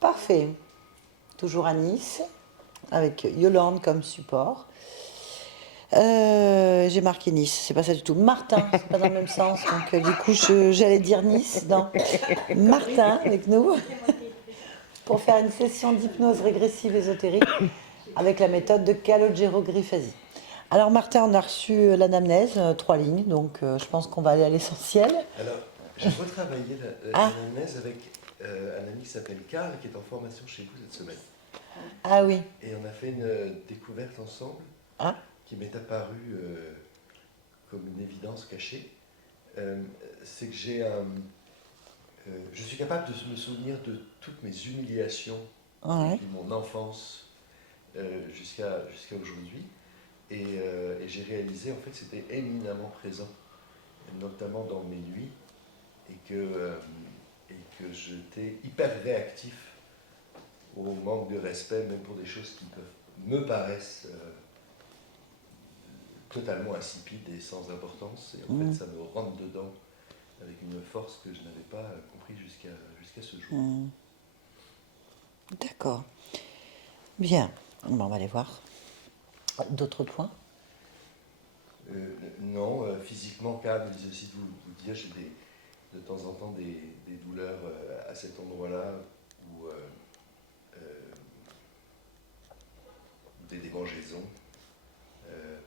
Parfait. Toujours à Nice, avec Yolande comme support. J'ai marqué Nice, c'est pas ça du tout. Martin, c'est pas dans le même sens. Donc du coup, j'allais dire Nice. Non. Martin avec nous pour faire une session d'hypnose régressive ésotérique avec la méthode de Calogero Griffasi. Alors Martin, on a reçu l'anamnèse, 3 lignes, donc je pense qu'on va aller à l'essentiel. Alors, j'ai retravaillé l'anamnèse avec un ami qui s'appelle Karl, qui est en formation chez vous cette semaine. Ah oui. Et on a fait une découverte ensemble Ah. qui m'est apparue comme une évidence cachée. C'est que je suis capable de me souvenir de toutes mes humiliations Ouais. depuis mon enfance jusqu'à aujourd'hui. Et j'ai réalisé en fait que c'était éminemment présent, notamment dans mes nuits, et que j'étais hyper réactif au manque de respect, même pour des choses qui me paraissent totalement insipides et sans importance. Et en fait, ça me rentre dedans avec une force que je n'avais pas compris jusqu'à ce jour. D'accord. Bien. Bon, on va aller voir. D'autres points? Non, physiquement, Cam me disait aussi de vous dire, j'ai de temps en temps des douleurs à cet endroit-là, ou des démangeaisons,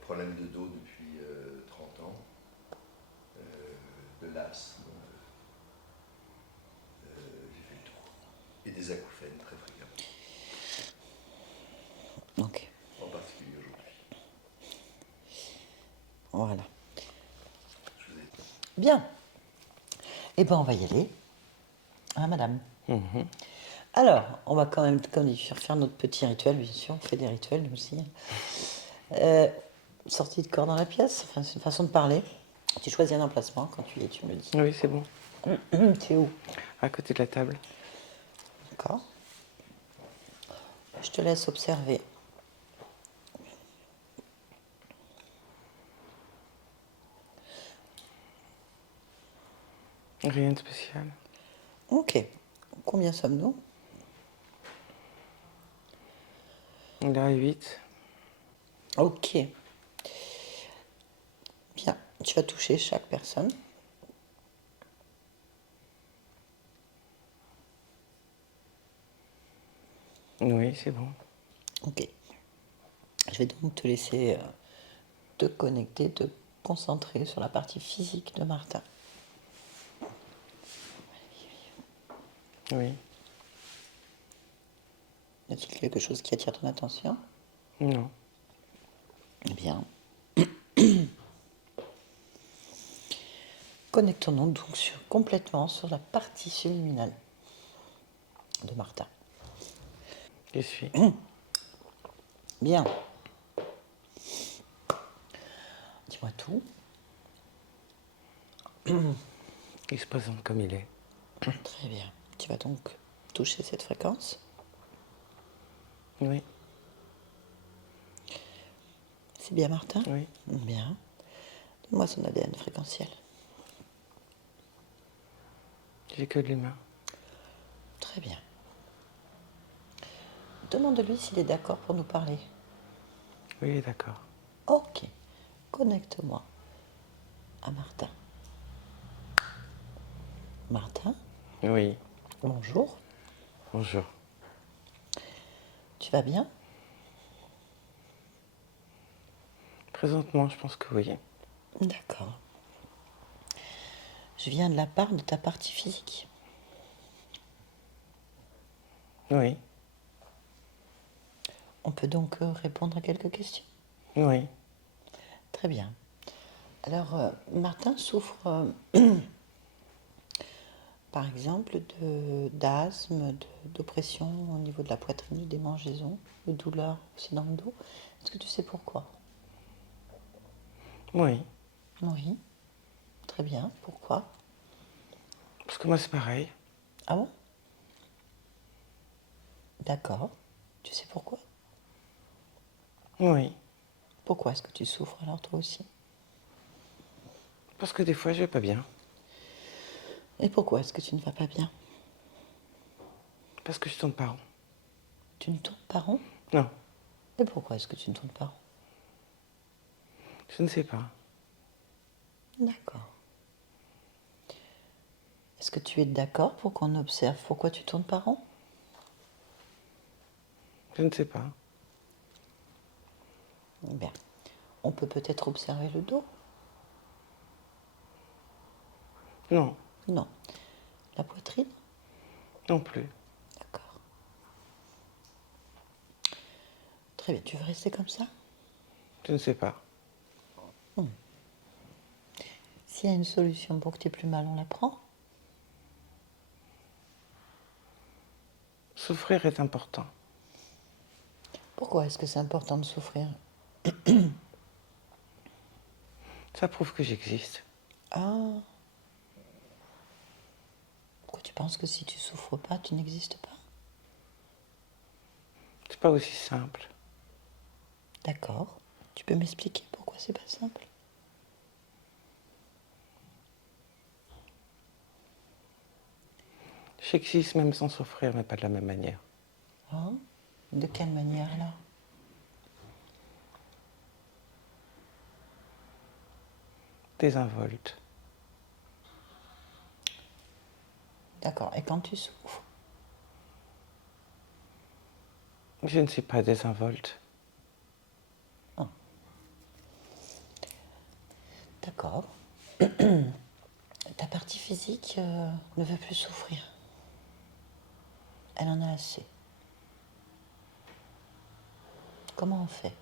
problème de dos depuis 30 ans, de l'asthme, j'ai fait le tour, et des acouphènes très fréquemment, Ok. en particulier aujourd'hui. Voilà. Je vous ai... Bien. Eh bien, on va y aller. Hein, madame? Alors, on va quand même, comme dit, faire notre petit rituel, bien sûr. On fait des rituels, nous aussi. Sortie de corps dans la pièce, enfin, c'est une façon de parler. Tu choisis un emplacement quand tu y es, tu me le dis. Oui, c'est bon. Tu es où? À côté de la table. D'accord. Je te laisse observer. Rien de spécial. Ok. Combien sommes-nous? Là, 8. Ok. Bien. Tu vas toucher chaque personne. Oui, c'est bon. Ok. Je vais donc te laisser te connecter, te concentrer sur la partie physique de Martin. Oui. Y a-t-il quelque chose qui attire ton attention? Non. Bien. Connectons-nous donc complètement sur la partie subliminale de Martin. Je suis. Bien. Dis-moi tout. Il se présente comme il est. Très bien. Tu vas donc toucher cette fréquence. Oui. C'est bien, Martin? Oui. Bien. Donne-moi son ADN fréquentiel. J'ai que de l'humain. Très bien. Demande-lui s'il est d'accord pour nous parler. Oui, d'accord. Ok. Connecte-moi à Martin. Martin, Oui. bonjour. Bonjour. Tu vas bien? Présentement, je pense que oui. D'accord. Je viens de la part de ta partie physique. Oui. On peut donc répondre à quelques questions. Oui. Très bien. Alors, Martin souffre, par exemple, d'asthme, d'oppression au niveau de la poitrine, de démangeaison, de douleur aussi dans le dos. Est-ce que tu sais pourquoi? Oui. Oui. Très bien. Pourquoi? Parce que moi, c'est pareil. Ah bon? D'accord. Tu sais pourquoi? Oui. Pourquoi est-ce que tu souffres alors toi aussi? Parce que des fois, je vais pas bien. Et pourquoi est-ce que tu ne vas pas bien? Parce que je tourne pas rond. Tu ne tournes pas rond? Non, Et pourquoi est-ce que tu ne tournes pas rond? je ne sais pas. D'accord. Est-ce que tu es d'accord pour qu'on observe pourquoi tu tournes pas rond? Je ne sais pas. Bien. On peut peut-être observer le dos? Non, Non. La poitrine? non plus. D'accord. Très bien. Tu veux rester comme ça? Je ne sais pas. S'il y a une solution pour que tu aies plus mal, on la prend? Souffrir est important. Pourquoi est-ce que c'est important de souffrir? Ça prouve que j'existe. Ah. Pourquoi tu penses que si tu souffres pas, tu n'existes pas? C'est pas aussi simple. D'accord. Tu peux m'expliquer pourquoi c'est pas simple? J'existe même sans souffrir, mais pas de la même manière. Ah. De quelle manière alors? Désinvolte. D'accord. Et quand tu souffres? Je ne suis pas désinvolte. D'accord. Ta partie physique ne veut plus souffrir. Elle en a assez. Comment on fait?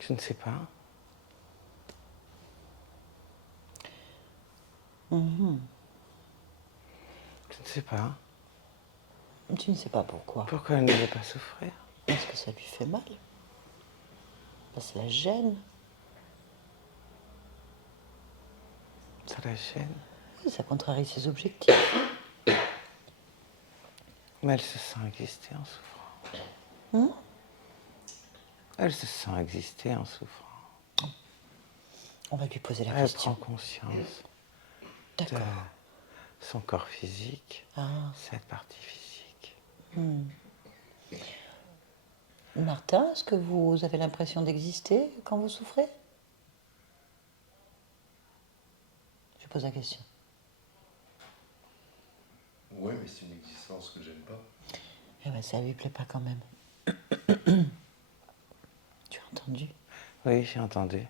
Je ne sais pas. Je ne sais pas. Tu ne sais pas pourquoi. Pourquoi elle ne veut pas souffrir? Est-ce que ça lui fait mal? Ça la gêne? Ça la gêne. Oui, ça contrarie ses objectifs. Mais elle se sent exister en souffrant. Hein? Elle se sent exister en souffrant. On va lui poser la Elle question. prend conscience de D'accord. son corps physique, Ah. cette partie physique. Martin, est-ce que vous avez l'impression d'exister quand vous souffrez? Je pose la question. Ouais, mais c'est une existence que j'aime pas. Eh ben, ça lui plaît pas quand même. Tu as entendu? Oui, j'ai entendu.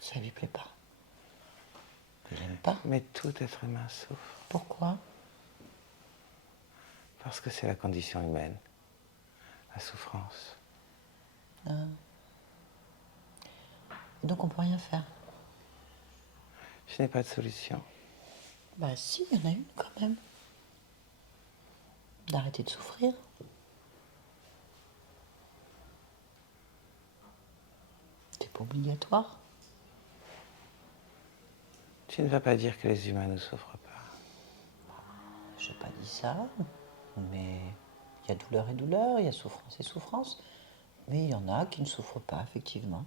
Ça lui plaît pas. Il n'aime pas. Mais tout être humain souffre. Pourquoi? Parce que c'est la condition humaine. La souffrance. Donc on peut rien faire. Je n'ai pas de solution. Bah si, il y en a une quand même. D'arrêter de souffrir. C'est pas obligatoire. Tu ne vas pas dire que les humains ne souffrent pas. Je n'ai pas dit ça, mais il y a douleur et douleur, il y a souffrance et souffrance. Mais il y en a qui ne souffrent pas, effectivement.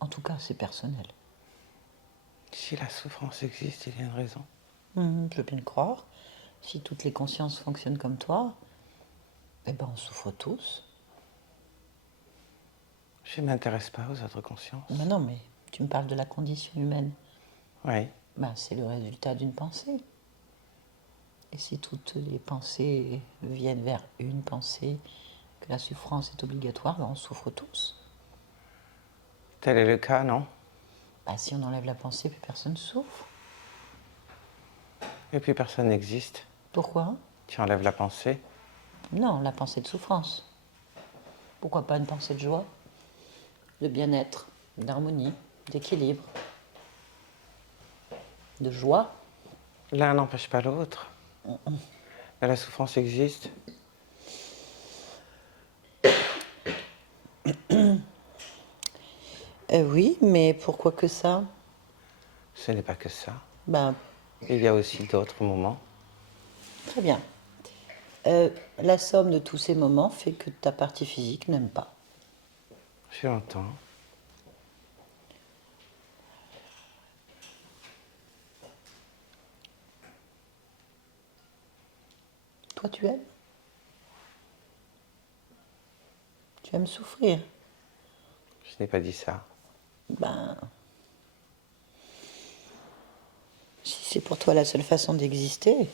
En tout cas, c'est personnel. Si la souffrance existe, il y a une raison. Je veux bien le croire. Si toutes les consciences fonctionnent comme toi, eh ben on souffre tous. Je ne m'intéresse pas aux autres consciences. Ben non, mais tu me parles de la condition humaine. Oui. Ben, c'est le résultat d'une pensée. Et si toutes les pensées viennent vers une pensée, que la souffrance est obligatoire, ben on souffre tous. Tel est le cas, non? Ben, si on enlève la pensée, plus personne souffre. Et puis personne n'existe. Pourquoi? Tu enlèves la pensée. Non, la pensée de souffrance. Pourquoi pas une pensée de joie, de bien-être, d'harmonie, d'équilibre, de joie? L'un n'empêche pas l'autre. Mais la souffrance existe. Oui, mais pourquoi que ça? Ce n'est pas que ça. Ben, Il y a aussi d'autres moments. très bien. La somme de tous ces moments fait que ta partie physique n'aime pas. Je l'entends. Toi, tu aimes? Tu aimes souffrir? Je n'ai pas dit ça. Ben, si c'est pour toi la seule façon d'exister,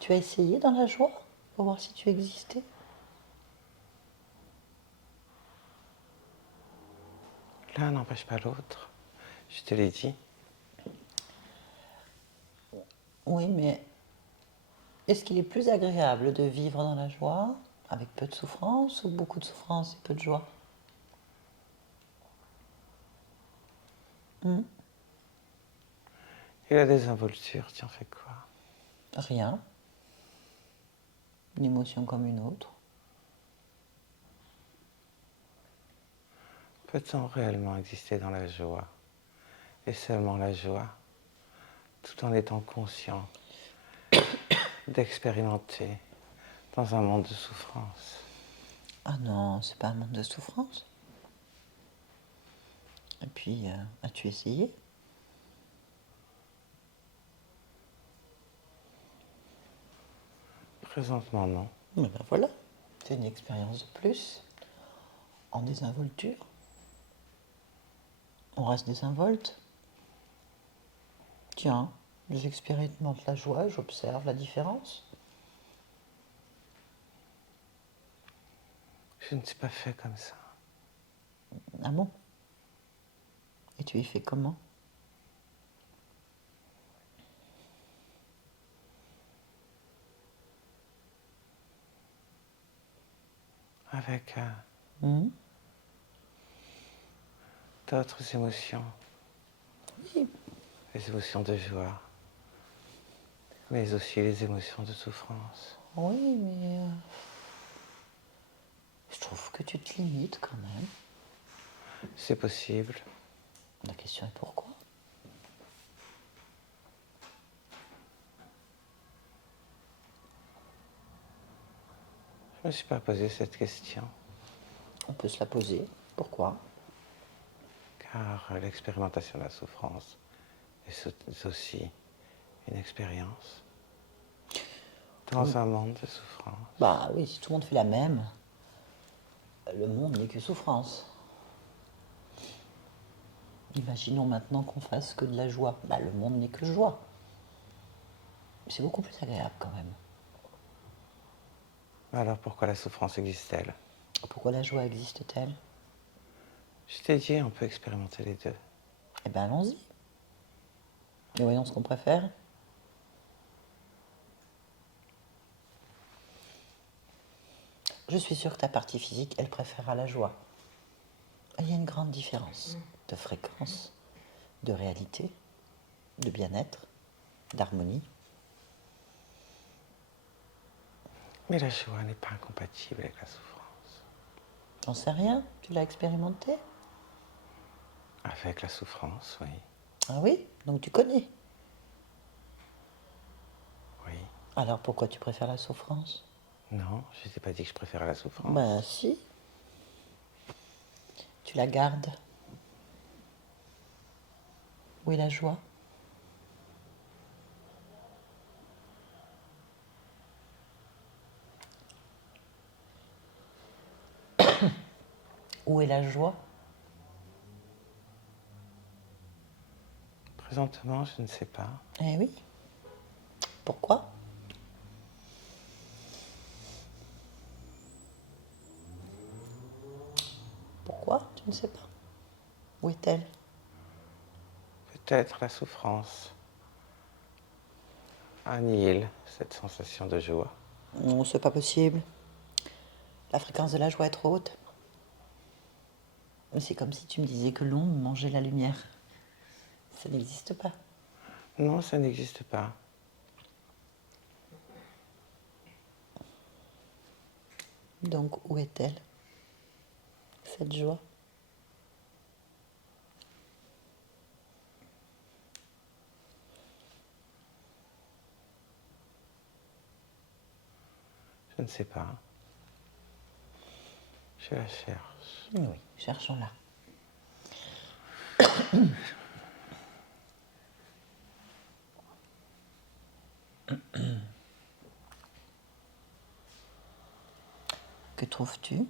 tu as essayé dans la joie pour voir si tu existais? L'un n'empêche pas l'autre. Je te l'ai dit. Oui, mais est-ce qu'il est plus agréable de vivre dans la joie avec peu de souffrance ou beaucoup de souffrance et peu de joie? Et la désinvolture, tu en fais quoi? Rien. Une émotion comme une autre. Peut-on réellement exister dans la joie? Et seulement la joie, tout en étant conscient d'expérimenter dans un monde de souffrance? Ah non, c'est pas un monde de souffrance. Et puis, as-tu essayé? Présentement, non. Mais ben voilà, c'est une expérience de plus en désinvolture. On reste désinvolte. Tiens, j'expérimente la joie, j'observe la différence. Je ne suis pas fait comme ça. Ah bon? Et tu y fais comment? Avec Hmm. d'autres émotions, Oui. les émotions de joie, mais aussi les émotions de souffrance. Oui, mais je trouve que tu te limites quand même. C'est possible. La question est pourquoi? Je ne me suis pas posé cette question, On peut se la poser. Pourquoi? car l'expérimentation de la souffrance est aussi une expérience dans un monde de souffrance. Bah oui, si tout le monde fait la même, le monde n'est que souffrance. Imaginons maintenant qu'on fasse que de la joie. Bah, le monde n'est que joie. C'est beaucoup plus agréable quand même. Alors pourquoi la souffrance existe-t-elle? Pourquoi la joie existe-t-elle? Je t'ai dit, on peut expérimenter les deux. Eh bien, allons-y. Et voyons ce qu'on préfère. Je suis sûre que ta partie physique, elle préférera la joie. Il y a une grande différence de fréquence, de réalité, de bien-être, d'harmonie. Mais la joie n'est pas incompatible avec la souffrance. J'en sais rien, tu l'as expérimenté? Avec la souffrance, oui. Ah oui? Donc tu connais. Oui. Alors pourquoi tu préfères la souffrance? Non, je t'ai pas dit que je préférais la souffrance. Ben si. Tu la gardes. Où est la joie? Où est la joie? Présentement, je ne sais pas. Eh oui. Pourquoi? Pourquoi? Tu ne sais pas. Où est-elle? Peut-être la souffrance annihile cette sensation de joie. Non, c'est pas possible. La fréquence de la joie est trop haute. C'est comme si tu me disais que l'ombre mangeait la lumière. Ça n'existe pas. Non, ça n'existe pas. Donc où est-elle, cette joie? sais pas. Je la cherche. Oui, cherchons-la. Que trouves-tu?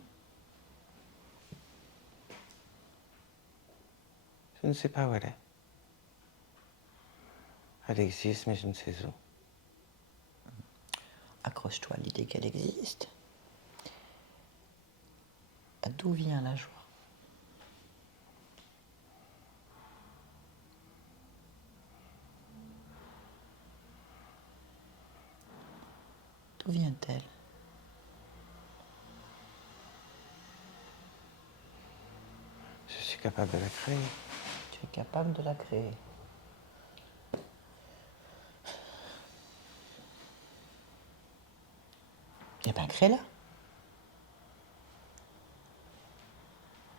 Je ne sais pas où elle est. Elle existe, mais je ne sais où. Accroche-toi à l'idée qu'elle existe. D'où vient la joie? D'où vient-elle? Je suis capable de la créer. Tu es capable de la créer. Eh bien, crée-la.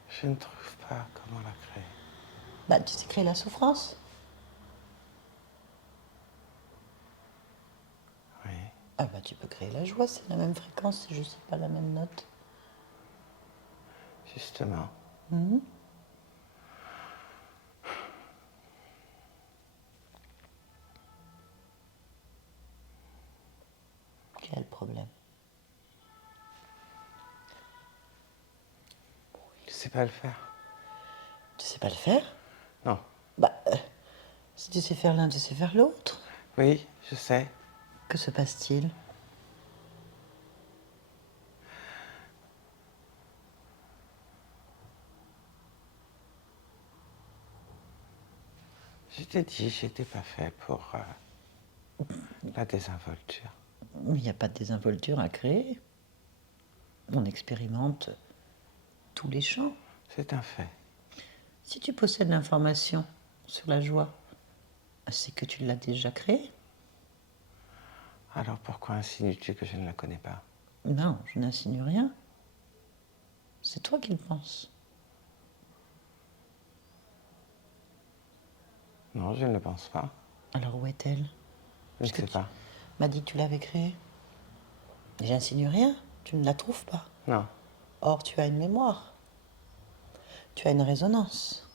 Je ne trouve pas comment la créer. Bah, tu sais créer la souffrance. Oui. Ah bah, tu peux créer la joie, c'est la même fréquence, c'est juste pas la même note. Justement. Quel problème? Je ne sais pas le faire. Tu sais pas le faire? Non. Bah, si tu sais faire l'un, tu sais faire l'autre. Oui, je sais. Que se passe-t-il? Je t'ai dit, j'étais pas fait pour la désinvolture. Il n'y a pas de désinvolture à créer. On expérimente tous les champs. C'est un fait. Si tu possèdes l'information sur la joie, c'est que tu l'as déjà créée. Alors pourquoi insinues-tu que je ne la connais pas? Non, je n'insinue rien. C'est toi qui le penses. Non, je ne le pense pas. Alors où est-elle? Je ne sais pas. M'as dit que tu l'avais créée. J'insinue rien, tu ne la trouves pas. Non. Or, tu as une mémoire. Tu as une résonance.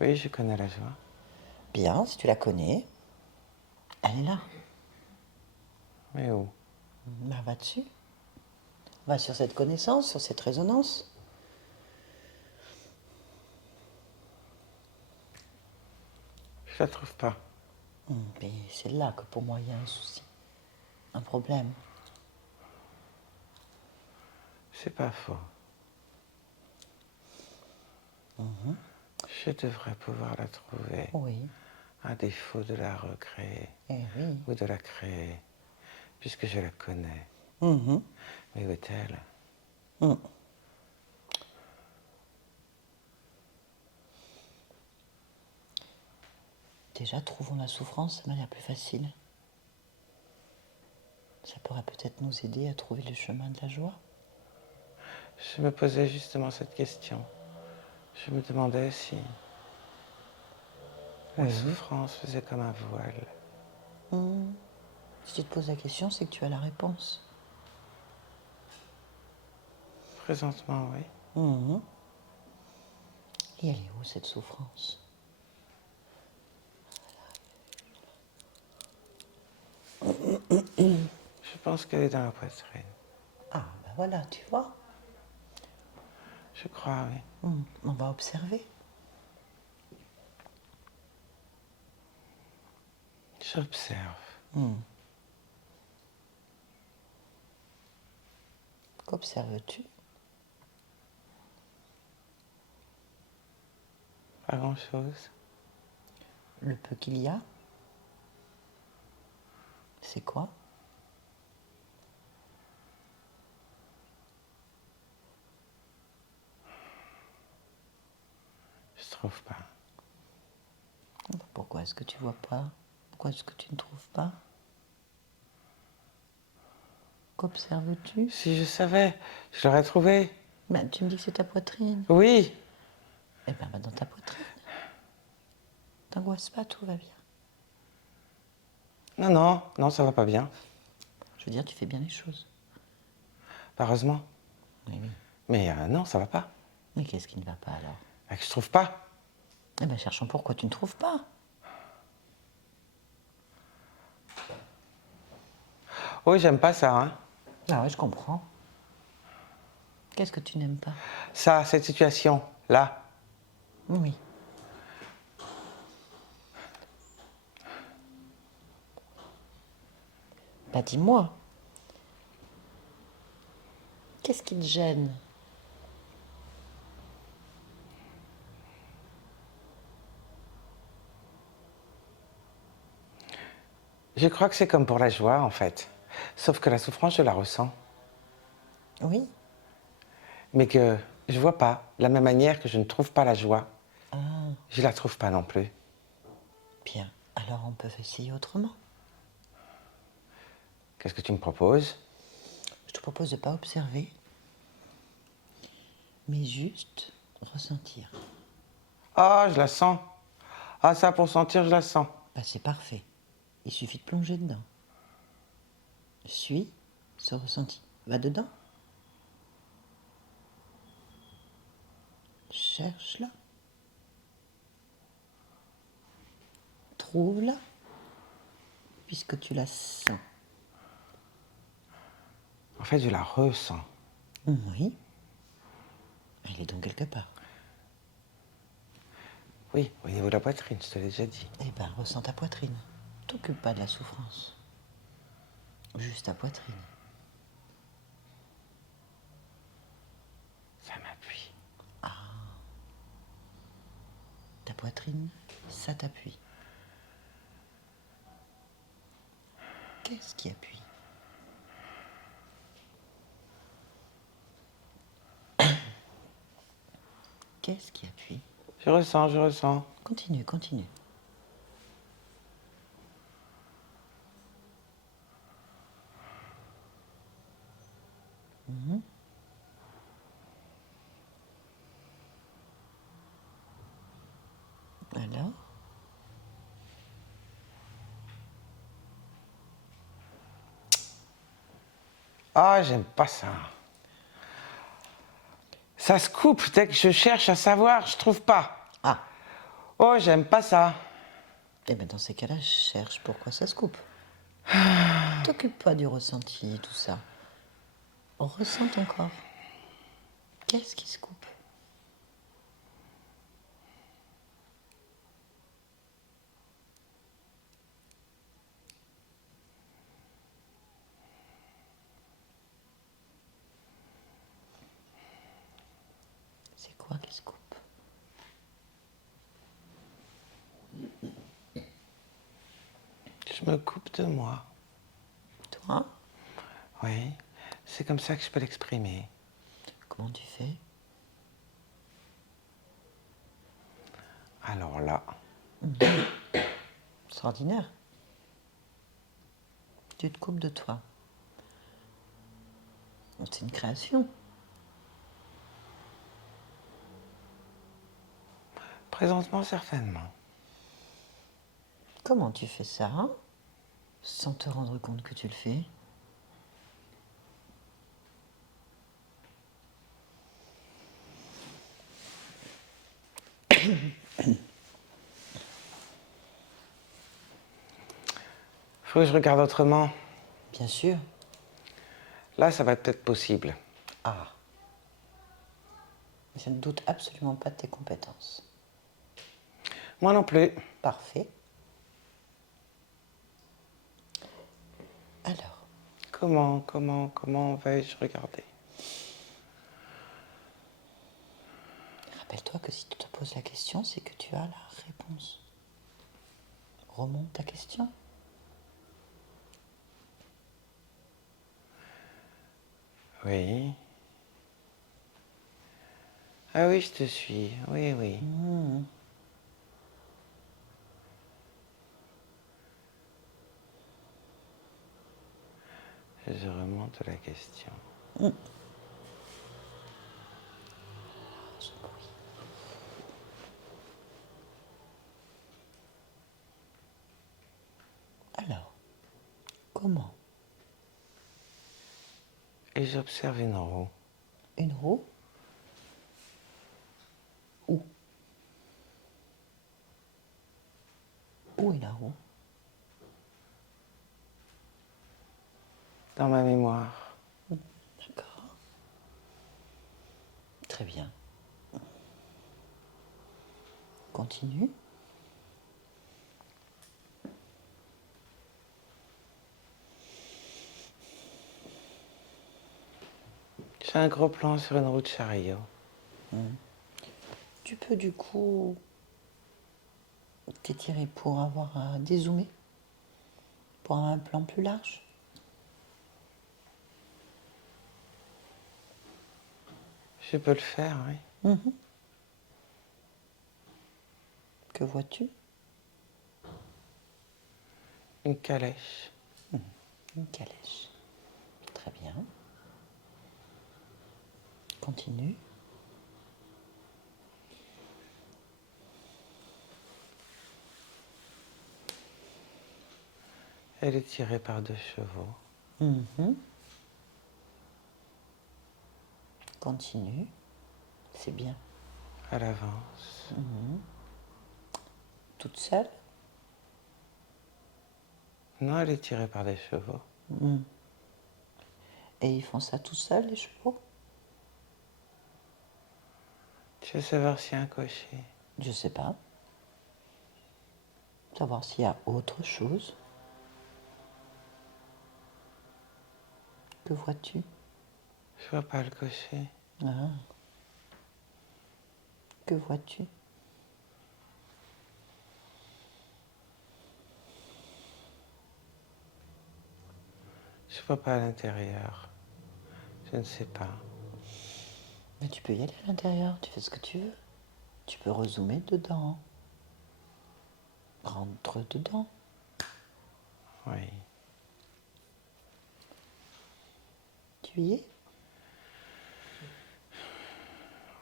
Oui, je connais la joie. Bien, si tu la connais, elle est là. Mais où? Ben, va dessus. Va sur cette connaissance, sur cette résonance. Je la trouve pas. Mais c'est là que pour moi il y a un souci, un problème. C'est pas faux. Je devrais pouvoir la trouver, Oui, à défaut de la recréer eh oui. ou de la créer, puisque je la connais. Mhm. Mais où est-elle? Mm. Déjà, trouvons la souffrance de manière plus facile. Ça pourrait peut-être nous aider à trouver le chemin de la joie. Je me posais justement cette question. Je me demandais si la souffrance faisait comme un voile. Si tu te poses la question, c'est que tu as la réponse. Présentement, oui. Mhm. Et elle est où cette souffrance? Je pense qu'elle est dans la poitrine. Ah, ben voilà, tu vois. Je crois, oui. On va observer. J'observe. Qu'observes-tu? Pas grand-chose. Le peu qu'il y a? C'est quoi? Je trouve pas. Pourquoi est-ce que tu vois pas? Pourquoi est-ce que tu ne trouves pas? Qu'observes-tu? Si je savais, je l'aurais trouvé. Ben, tu me dis que c'est ta poitrine. Oui. Eh bien, va dans ta poitrine. T'angoisse pas, tout va bien. Non, non, non, ça va pas bien. Je veux dire, tu fais bien les choses. Heureusement. Oui, oui. Mais non, ça va pas. Mais qu'est-ce qui ne va pas alors? Bah, que je trouve pas. Eh bien, cherchons pourquoi tu ne trouves pas. Oui, j'aime pas ça, hein. Ah ouais, je comprends. Qu'est-ce que tu n'aimes pas? Ça, cette situation, là. Oui. Bah dis-moi, qu'est-ce qui te gêne? Je crois que c'est comme pour la joie, en fait. Sauf que la souffrance, je la ressens. Oui. Mais que je vois pas. De la même manière que je ne trouve pas la joie, Ah, je la trouve pas non plus. bien. Alors on peut essayer autrement. Qu'est-ce que tu me proposes? Je te propose de ne pas observer, mais juste ressentir. Ah, je la sens. Ah, ça, pour sentir, je la sens. Bah c'est parfait. Il suffit de plonger dedans. Suis ce ressenti. Va dedans. Cherche-la. Trouve-la. Puisque tu la sens. En fait, je la ressens. Oui. Elle est donc quelque part. Oui, au niveau de la poitrine, je te l'ai déjà dit. Eh ben, ressens ta poitrine. T'occupe pas de la souffrance. Juste ta poitrine. Ça m'appuie. Ta poitrine, ça t'appuie. Qu'est-ce qui appuie? Qu'est-ce qui appuie? Je ressens, je ressens. Continue, continue. Mhm. Alors? Ah, j'aime pas ça. Ça se coupe dès que je cherche à savoir, je trouve pas. Ah, Oh, j'aime pas ça. eh bien dans ces cas-là, cherche pourquoi ça se coupe. T'occupe pas du ressenti, tout ça. Ressens ton corps. Qu'est-ce qui se coupe? C'est quoi qui se coupe? Je me coupe de moi. Toi? Oui, c'est comme ça que je peux l'exprimer. Comment tu fais? Alors là, Extraordinaire. Tu te coupes de toi. C'est une création. présentement, certainement. Comment tu fais ça, hein, sans te rendre compte que tu le fais? Faut que je regarde autrement. Bien sûr. Là, ça va être peut-être possible. Ah. Je ne doute absolument pas de tes compétences. Moi non plus. Parfait. Alors, Comment vais-je regarder? rappelle-toi que si tu te poses la question, c'est que tu as la réponse. Remonte ta question. Oui. Ah oui, je te suis. Oui, oui. Je remonte la question. Ce bruit. Alors, et j'observe une roue. Une roue? Où? Où est la roue? Dans ma mémoire. D'accord. Très bien. Continue. J'ai un gros plan sur une roue de chariot. Tu peux du coup t'étirer pour avoir à dézoomer, pour avoir un plan plus large. Je peux le faire, oui. Que vois-tu? Une calèche. Une calèche. Très bien. Continue. Elle est tirée par 2 chevaux. Continue. C'est bien. Elle avance. Toute seule? Non, elle est tirée par des chevaux. Et ils font ça tout seuls, les chevaux? Tu veux savoir s'il y a un cocher? Je sais pas. Savoir s'il y a autre chose. Que vois-tu? Je vois pas le cocher. Ah. Que vois-tu? Je vois pas à l'intérieur. Je ne sais pas. Mais tu peux y aller à l'intérieur, tu fais ce que tu veux. Tu peux rezoomer dedans. Rentre dedans. Oui. Tu y es?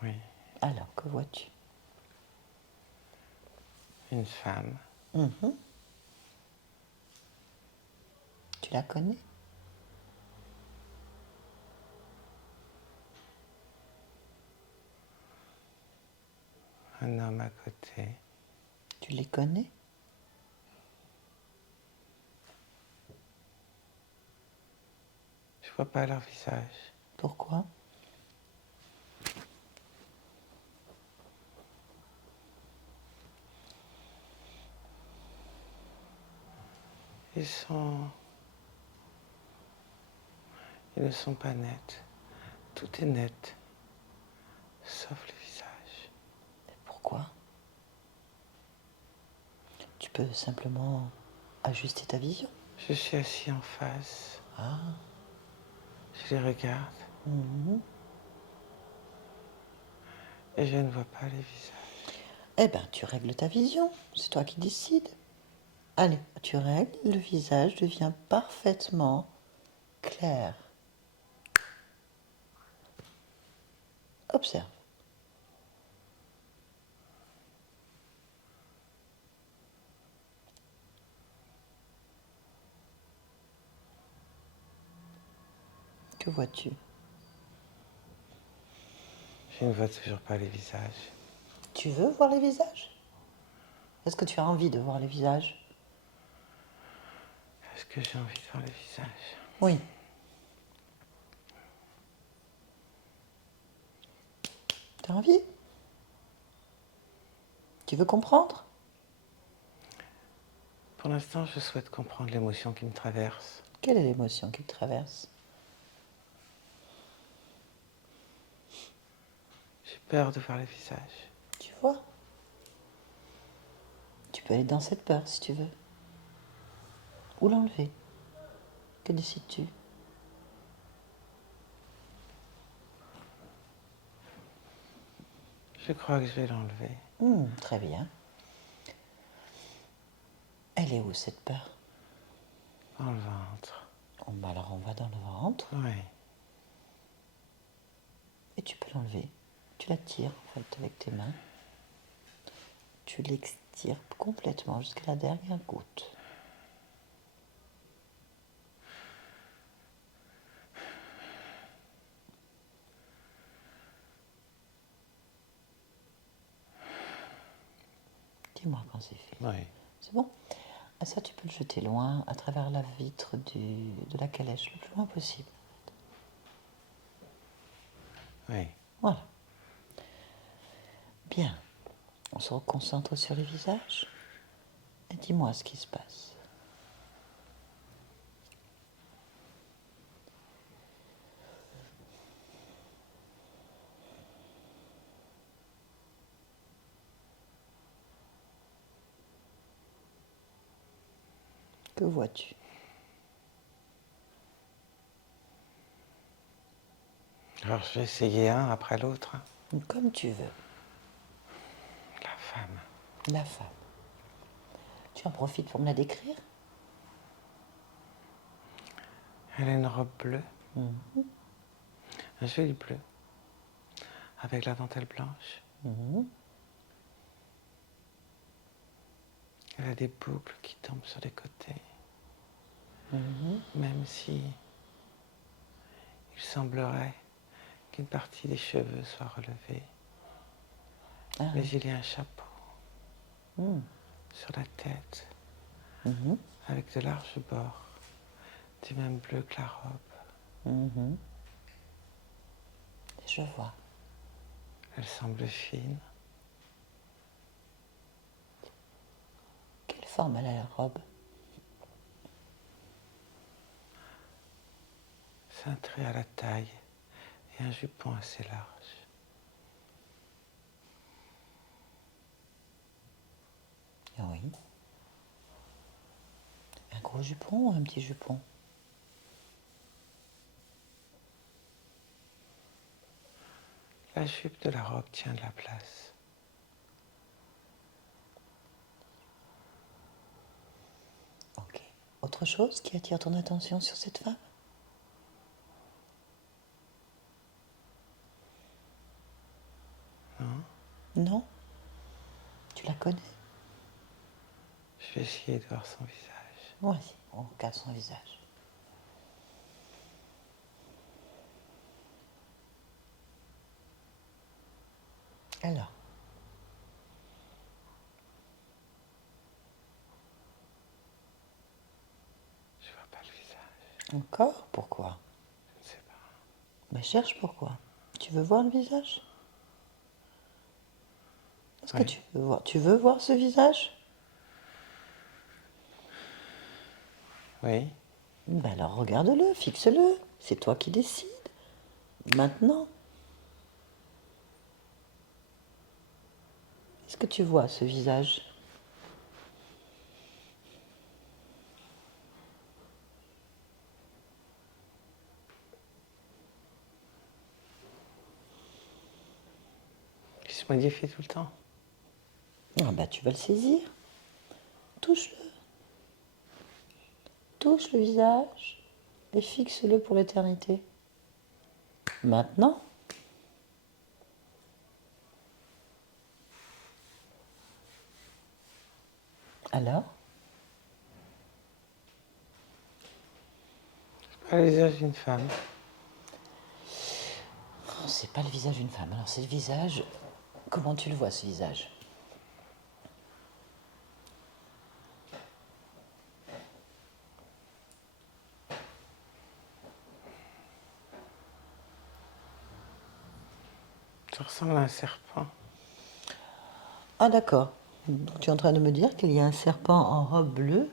Oui. Alors, que vois-tu? Une femme. Tu la connais? Un homme à côté. Tu les connais? Je vois pas leur visage. Pourquoi? Ils sont... Ils ne sont pas nets. Tout est net. Sauf le visage. Pourquoi? Tu peux simplement ajuster ta vision. Je suis assis en face. Ah. Je les regarde. Et je ne vois pas les visages. Eh ben, tu règles ta vision. C'est toi qui décides. Allez, tu règles, le visage devient parfaitement clair. Observe. Que vois-tu? Je ne vois toujours pas les visages. Tu veux voir les visages? Est-ce que tu as envie de voir les visages? Est-ce que j'ai envie de voir les visages? Oui. T'as envie? Tu veux comprendre? Pour l'instant, je souhaite comprendre l'émotion qui me traverse. Quelle est l'émotion qui te traverse? J'ai peur de voir les visages. Tu vois? Tu peux aller dans cette peur si tu veux. Ou l'enlever. Que décides-tu? Je crois que je vais l'enlever. Très bien. Elle est où cette peur? Dans le ventre. Alors on va dans le ventre Oui. et tu peux l'enlever. Tu la tires en fait avec tes mains. Tu l'extires complètement jusqu'à la dernière goutte. dis-moi quand c'est fait. Oui. C'est bon? Ah, ça, tu peux le jeter loin, à travers la vitre de la calèche, le plus loin possible. Oui. Voilà. Bien. On se reconcentre sur le visage. Et dis-moi ce qui se passe. Que vois-tu? Alors je vais essayer un après l'autre. Comme tu veux. La femme. La femme. Tu en profites pour me la décrire? Elle a une robe bleue. Un joli bleu. Avec la dentelle blanche. Elle a des boucles qui tombent sur les côtés. Même si il semblerait qu'une partie des cheveux soit relevée. Ah. Mais il y a un chapeau sur la tête, avec de larges bords, du même bleu que la robe. Je vois. Elle semble fine. Quelle forme elle a la robe? Cintrée à la taille et un jupon assez large. Ah oui. Un gros jupon ou un petit jupon? La jupe de la robe tient de la place. Ok. Autre chose qui attire ton attention sur cette femme? Non? Non? Tu la connais? Je vais essayer de voir son visage. Vas-y, on regarde son visage. Alors, Je vois pas le visage. encore? Pourquoi? Je ne sais pas. Mais cherche pourquoi. Tu veux voir le visage? Est-ce que Oui. tu veux voir? Tu veux voir ce visage? Oui. Ben alors regarde-le, fixe-le. C'est toi qui décides. Maintenant. Est-ce que tu vois ce visage? Il se modifie tout le temps. Ah ben tu vas le saisir. Touche-le. Touche le visage et fixe-le pour l'éternité. Maintenant. Alors? C'est pas le visage d'une femme. Oh, c'est pas le visage d'une femme. Alors c'est le visage. Comment tu le vois ce visage? Ça ressemble à un serpent. Ah d'accord. Donc, tu es en train de me dire qu'il y a un serpent en robe bleue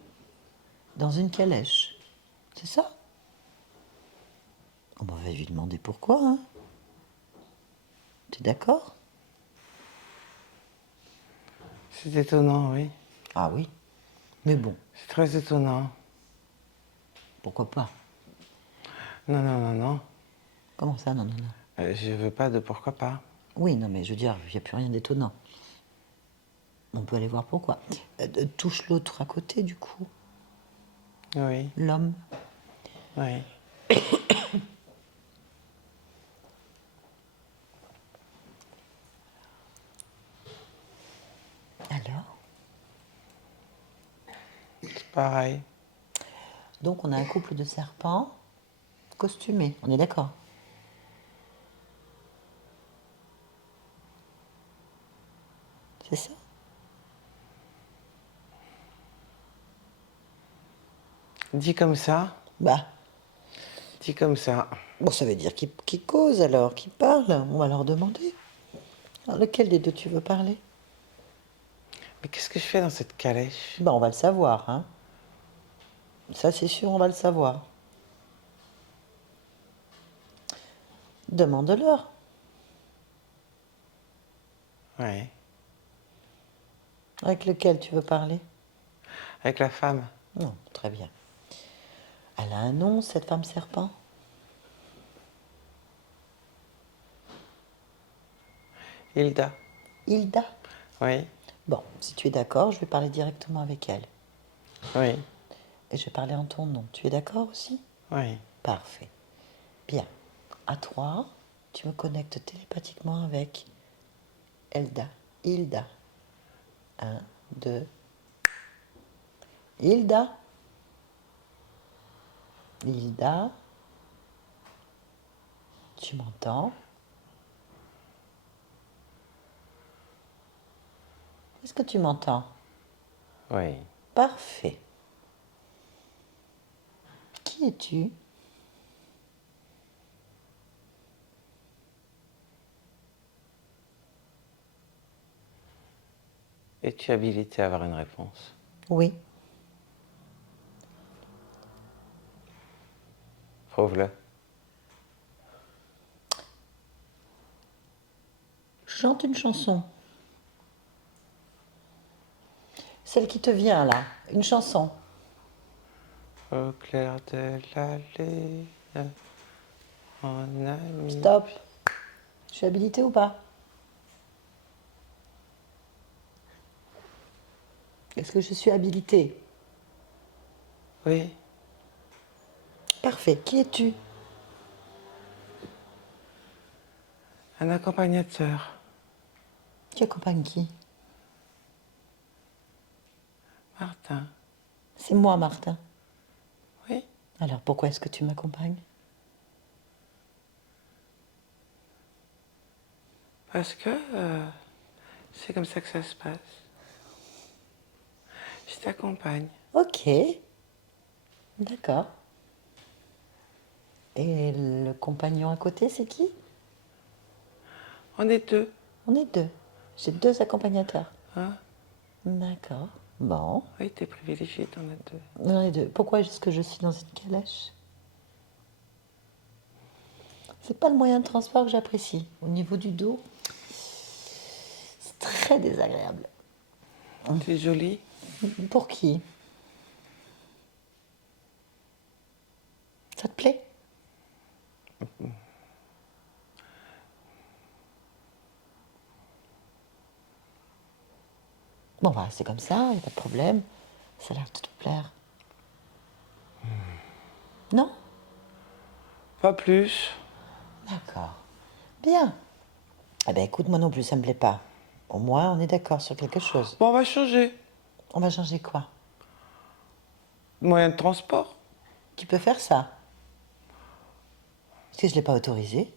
dans une calèche. C'est ça? On va lui demander pourquoi. Hein? Tu es d'accord? C'est étonnant, oui. Ah oui. Mais bon, C'est très étonnant. pourquoi pas? Non, non, non, non. Comment ça? Non, non, non. Je veux pas de pourquoi pas. Oui, non, mais je veux dire, il n'y a plus rien d'étonnant. On peut aller voir pourquoi. Touche l'autre à côté, du coup. Oui, L'homme. oui. Alors? C'est pareil. Donc on a un couple de serpents costumés, on est d'accord? C'est ça? Dit comme ça, Bah, dit comme ça. bon, ça veut dire qu'il cause alors, qu'il parle. On va leur demander. Alors, lequel des deux tu veux parler? Mais qu'est-ce que je fais dans cette calèche? Bah, on va le savoir, hein. Ça, c'est sûr, on va le savoir. Demande-leur. Ouais. Avec lequel tu veux parler? Avec la femme. Non, très bien. Elle a un nom, cette femme serpent? Hilda. Hilda. Oui. Bon, si tu es d'accord, je vais parler directement avec elle. Oui. Et je vais parler en ton nom. Tu es d'accord aussi? Oui. Parfait. Bien. À trois, tu me connectes télépathiquement avec Hilda. Hilda. Un, deux. Hilda. Hilda. Tu m'entends? Est-ce que tu m'entends? Oui. Parfait. Qui es-tu? Es-tu habilité à avoir une réponse? Oui. Prouve-le. Je chante une chanson. Celle qui te vient là. Une chanson. Au clair de la lune, mon ami. Stop. Je suis habilitée ou pas? Est-ce que je suis habilitée? Oui. Parfait. Qui es-tu? Un accompagnateur. Tu accompagnes qui? Martin. C'est moi, Martin. Oui. Alors pourquoi est-ce que tu m'accompagnes? Parce que c'est comme ça que ça se passe. Je t'accompagne. Ok. D'accord. Et le compagnon à côté, c'est qui? On est deux. On est deux. J'ai deux accompagnateurs. Hein? D'accord. Bon. Oui, t'es privilégié, t'en as deux. On est deux. Pourquoi est-ce que je suis dans une calèche? C'est pas le moyen de transport que j'apprécie. Au niveau du dos, c'est très désagréable. T'es jolie. Pour qui? Ça te plaît? Bon, bah, c'est comme ça, il n'y a pas de problème. Ça a l'air de te plaire. Non? Pas plus. D'accord. Bien. Eh ben, écoute, moi non plus, ça me plaît pas. Au moins, on est d'accord sur quelque chose. Bon, on va changer. On va changer quoi? Moyen de transport. Tu peux faire ça? Parce que je ne l'ai pas autorisé.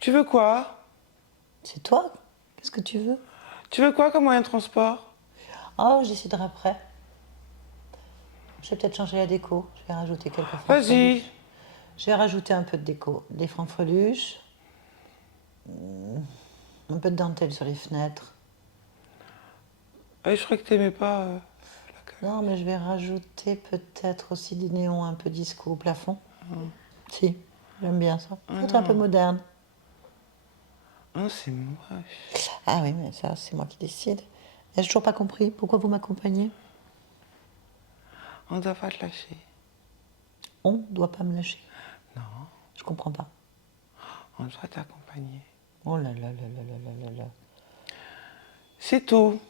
Tu veux quoi? C'est toi? Qu'est-ce que tu veux? Tu veux quoi comme moyen de transport? Oh, je déciderai après. Je vais peut-être changer la déco. Je vais rajouter quelques Vas-y. francs. Je vais rajouter un peu de déco. Des francs-freluches. Un peu de dentelle sur les fenêtres. Ah, je croyais que t'aimais pas. Non, mais je vais rajouter peut-être aussi des néons un peu disco au plafond. Si, j'aime bien ça. Peut-être un peu moderne. Ah, c'est moche. Ah oui, mais ça, c'est moi qui décide. Et j'ai toujours pas compris. Pourquoi vous m'accompagnez? On doit pas te lâcher. On doit pas me lâcher. Non, Je comprends pas. on doit t'accompagner. Oh là là là là là là là là. C'est tout.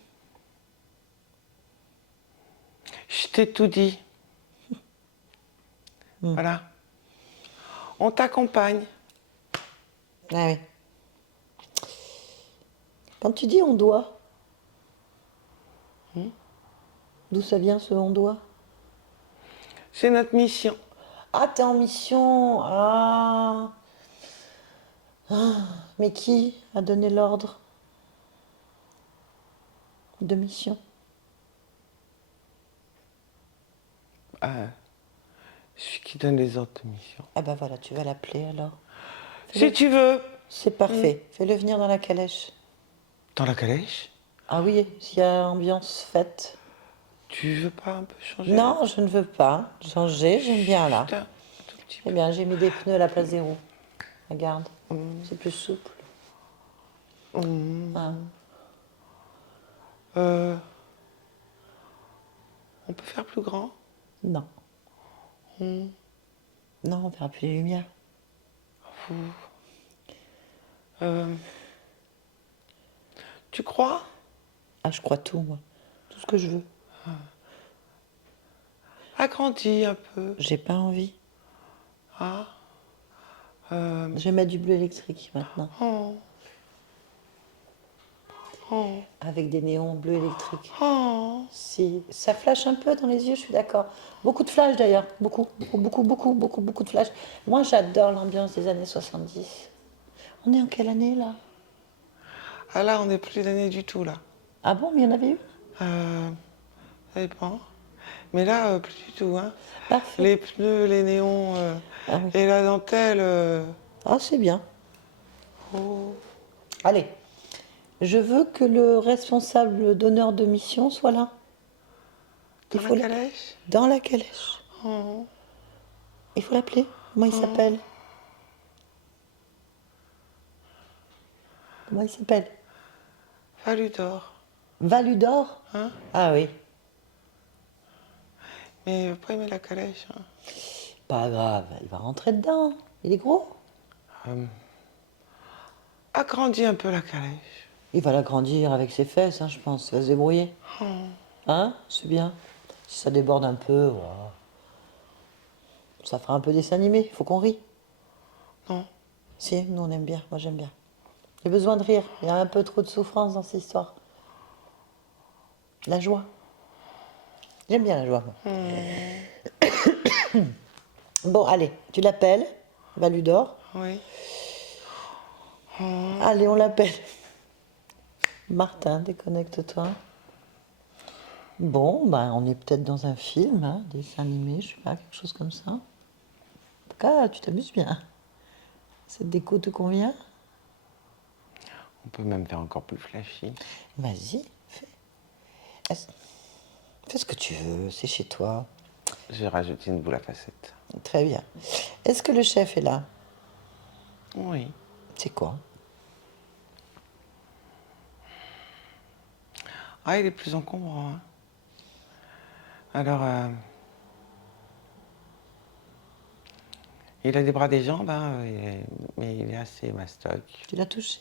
Je t'ai tout dit. Voilà. On t'accompagne. Ah oui. Quand tu dis on doit, d'où ça vient ce on doit? C'est notre mission. Ah, t'es en mission. Ah. Ah. Mais qui a donné l'ordre de mission? Celui qui donne les ordres de mission. Ah bah voilà, tu vas l'appeler alors. Si tu veux. C'est parfait. Fais-le venir dans la calèche. Dans la calèche? Ah oui, s'il y a ambiance fête. Tu veux pas un peu changer? Non, je ne veux pas changer, j'aime bien là. Juste un tout petit peu. Eh bien, j'ai mis des pneus à la place des roues. Regarde, c'est plus souple. Ah. On peut faire plus grand? Non. Non, on verra plus les lumières. Tu crois? Ah, je crois tout, moi. Tout ce que je veux. Agrandis un peu. J'ai pas envie. Ah. Je vais mettre du bleu électrique maintenant. Oh. Oh. Avec des néons bleus électriques. Oh. Si, ça flash un peu dans les yeux, je suis d'accord. Beaucoup de flash d'ailleurs. Beaucoup de flash. Moi, j'adore l'ambiance des années 70. On est en quelle année là? Ah là, on n'est plus l'année du tout là. Ah bon, mais il y en avait eu? Ça dépend. Mais là, plus du tout. Hein. Parfait. Les pneus, les néons Ah oui. et la dentelle. Ah, c'est bien. Oh. Allez, je veux que le responsable d'honneur de mission soit là. Dans la calèche? Dans la calèche. Oh. Il faut l'appeler. Comment il s'appelle? Comment il s'appelle? Valudor. Valudor? Hein? Ah oui. Mais il va pas aimer la calèche. Hein. Pas grave, il va rentrer dedans. Il est gros. Agrandis un peu la calèche. Il va l'agrandir avec ses fesses, hein, je pense. Il va se débrouiller. Hein? C'est bien. Si ça déborde un peu, voilà. Ça fera un peu dessin animé. Il faut qu'on rie. Non. Si, nous on aime bien. Moi j'aime bien. J'ai besoin de rire. Il y a un peu trop de souffrance dans cette histoire. La joie. J'aime bien la joie, moi. Bon, allez, tu l'appelles, Valudor. Oui. Allez, on l'appelle. Martin, déconnecte-toi. Bon, ben, on est peut-être dans un film, hein, dessin animé, je sais pas, quelque chose comme ça. En tout cas, tu t'amuses bien. Cette déco te convient? On peut même faire encore plus flashy. Vas-y, fais. Fais ce que tu veux, c'est chez toi. J'ai rajouté une boule à facettes. Très bien. Est-ce que le chef est là? Oui. C'est quoi? Ah, il est plus encombrant. Hein. Alors, il a des bras, des jambes, hein, mais il est assez mastoc. Tu l'as touché?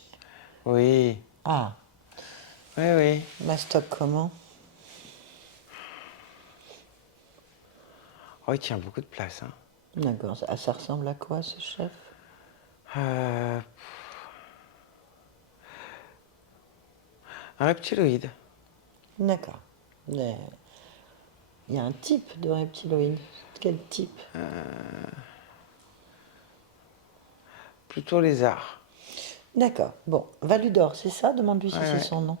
Oui. Ah, Oui, oui. mastoc comment? Oh, il tient beaucoup de place. Hein. D'accord, ça ressemble à quoi ce chef? Un reptiloïde. D'accord. Mais il y a un type de reptiloïde. Quel type? Plutôt lézard. D'accord. Bon, Valudor, c'est ça? Demande-lui si Ouais, c'est ouais. son nom.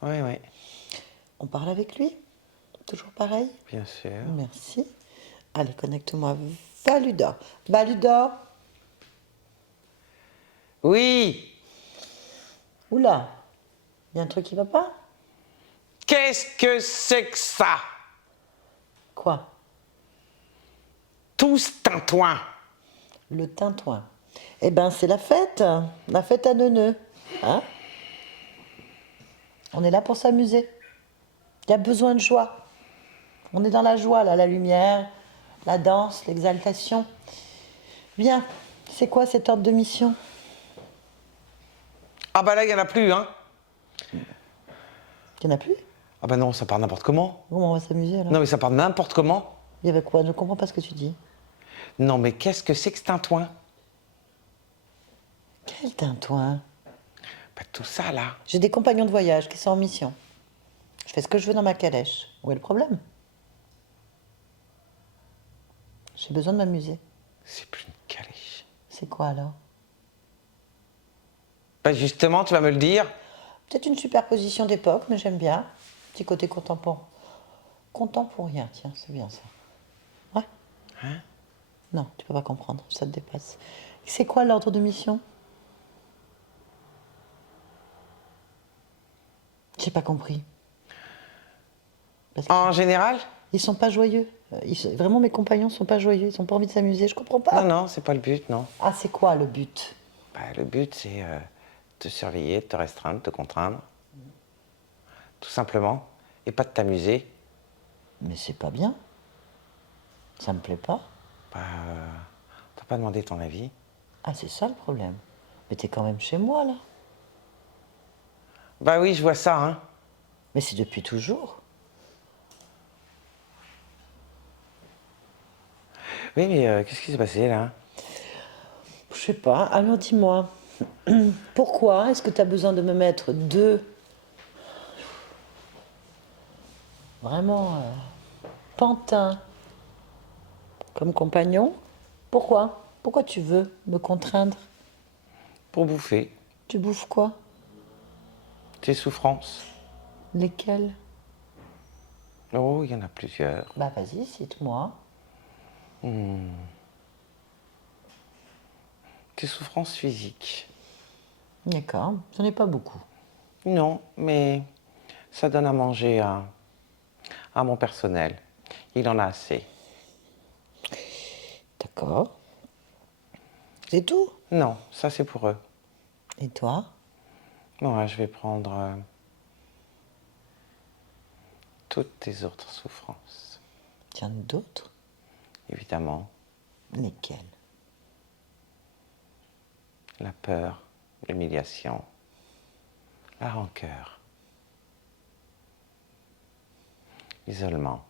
Oui, oui. On parle avec lui? Toujours pareil? Bien sûr. Merci. Allez, connecte-moi. Valudor. Valudor. Oui. Oula. Il y a un truc qui va pas? Qu'est-ce que c'est que ça? Quoi? Tout ce tintouin. Le tintouin. Eh ben, c'est la fête à neuneux. Hein? On est là pour s'amuser. Il y a besoin de joie. On est dans la joie, là, la lumière, la danse, l'exaltation. Bien, c'est quoi cet ordre de mission? Ah bah là, il n'y en a plus, hein. Il n'y en a plus? Ah bah non, ça part n'importe comment. Comment on va s'amuser, alors? Non, mais ça part n'importe comment. Il y avait quoi? Je ne comprends pas ce que tu dis. Non, mais qu'est-ce que c'est que ce tintouin? Quel tintouin? Bah tout ça, là. J'ai des compagnons de voyage qui sont en mission. Je fais ce que je veux dans ma calèche. Où est le problème? J'ai besoin de m'amuser. C'est plus une calèche. C'est quoi, alors? Bah justement, tu vas me le dire. Peut-être une superposition d'époque, mais j'aime bien. Petit côté contemporain. content pour rien, tiens, c'est bien ça. Ouais. Hein? Non, tu peux pas comprendre, ça te dépasse. C'est quoi l'ordre de mission? J'ai pas compris. Parce En général? qu'ils sont pas joyeux. Vraiment, mes compagnons sont pas joyeux, ils ont pas envie de s'amuser, je comprends pas. Non, non, c'est pas le but, non. Ah, c'est quoi le but? Bah, le but, c'est te surveiller, de te restreindre, de te contraindre. Tout simplement. Et pas de t'amuser. Mais c'est pas bien. Ça me plaît pas. Bah, t'as pas demandé ton avis. Ah, c'est ça le problème. Mais t'es quand même chez moi, là. Bah oui, je vois ça, hein. Mais c'est depuis toujours. Oui, mais qu'est-ce qui s'est passé, là? Je sais pas. Alors dis-moi, pourquoi est-ce que tu as besoin de me mettre deux vraiment pantins comme compagnons? Pourquoi? Pourquoi tu veux me contraindre? Pour bouffer Tu bouffes quoi? tes souffrances. Lesquels? Oh, il y en a plusieurs. Bah vas-y, cite-moi. Tes souffrances physiques. D'accord, j'en ai pas beaucoup. Non, mais ça donne à manger à mon personnel. Il en a assez. D'accord. C'est tout? Non, ça c'est pour eux. Et toi? Moi, je vais prendre toutes tes autres souffrances. Tiens, d'autres? Évidemment, Lesquels? la peur, l'humiliation, la rancœur, l'isolement.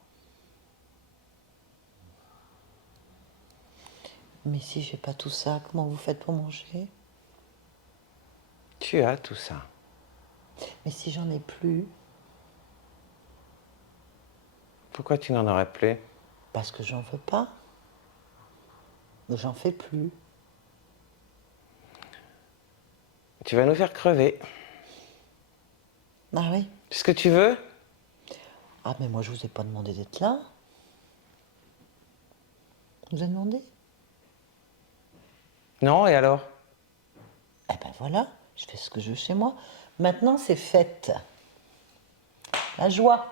Mais si j'ai pas tout ça, comment vous faites pour manger? Tu as tout ça. Mais si j'en ai plus, Pourquoi tu n'en aurais plus? parce que j'en veux pas. J'en fais plus. Tu vas nous faire crever. Ah oui? C'est ce que tu veux? Ah mais moi je vous ai pas demandé d'être là. Vous avez demandé? Non, et alors? Eh ben voilà, je fais ce que je veux chez moi. Maintenant c'est fête. La joie.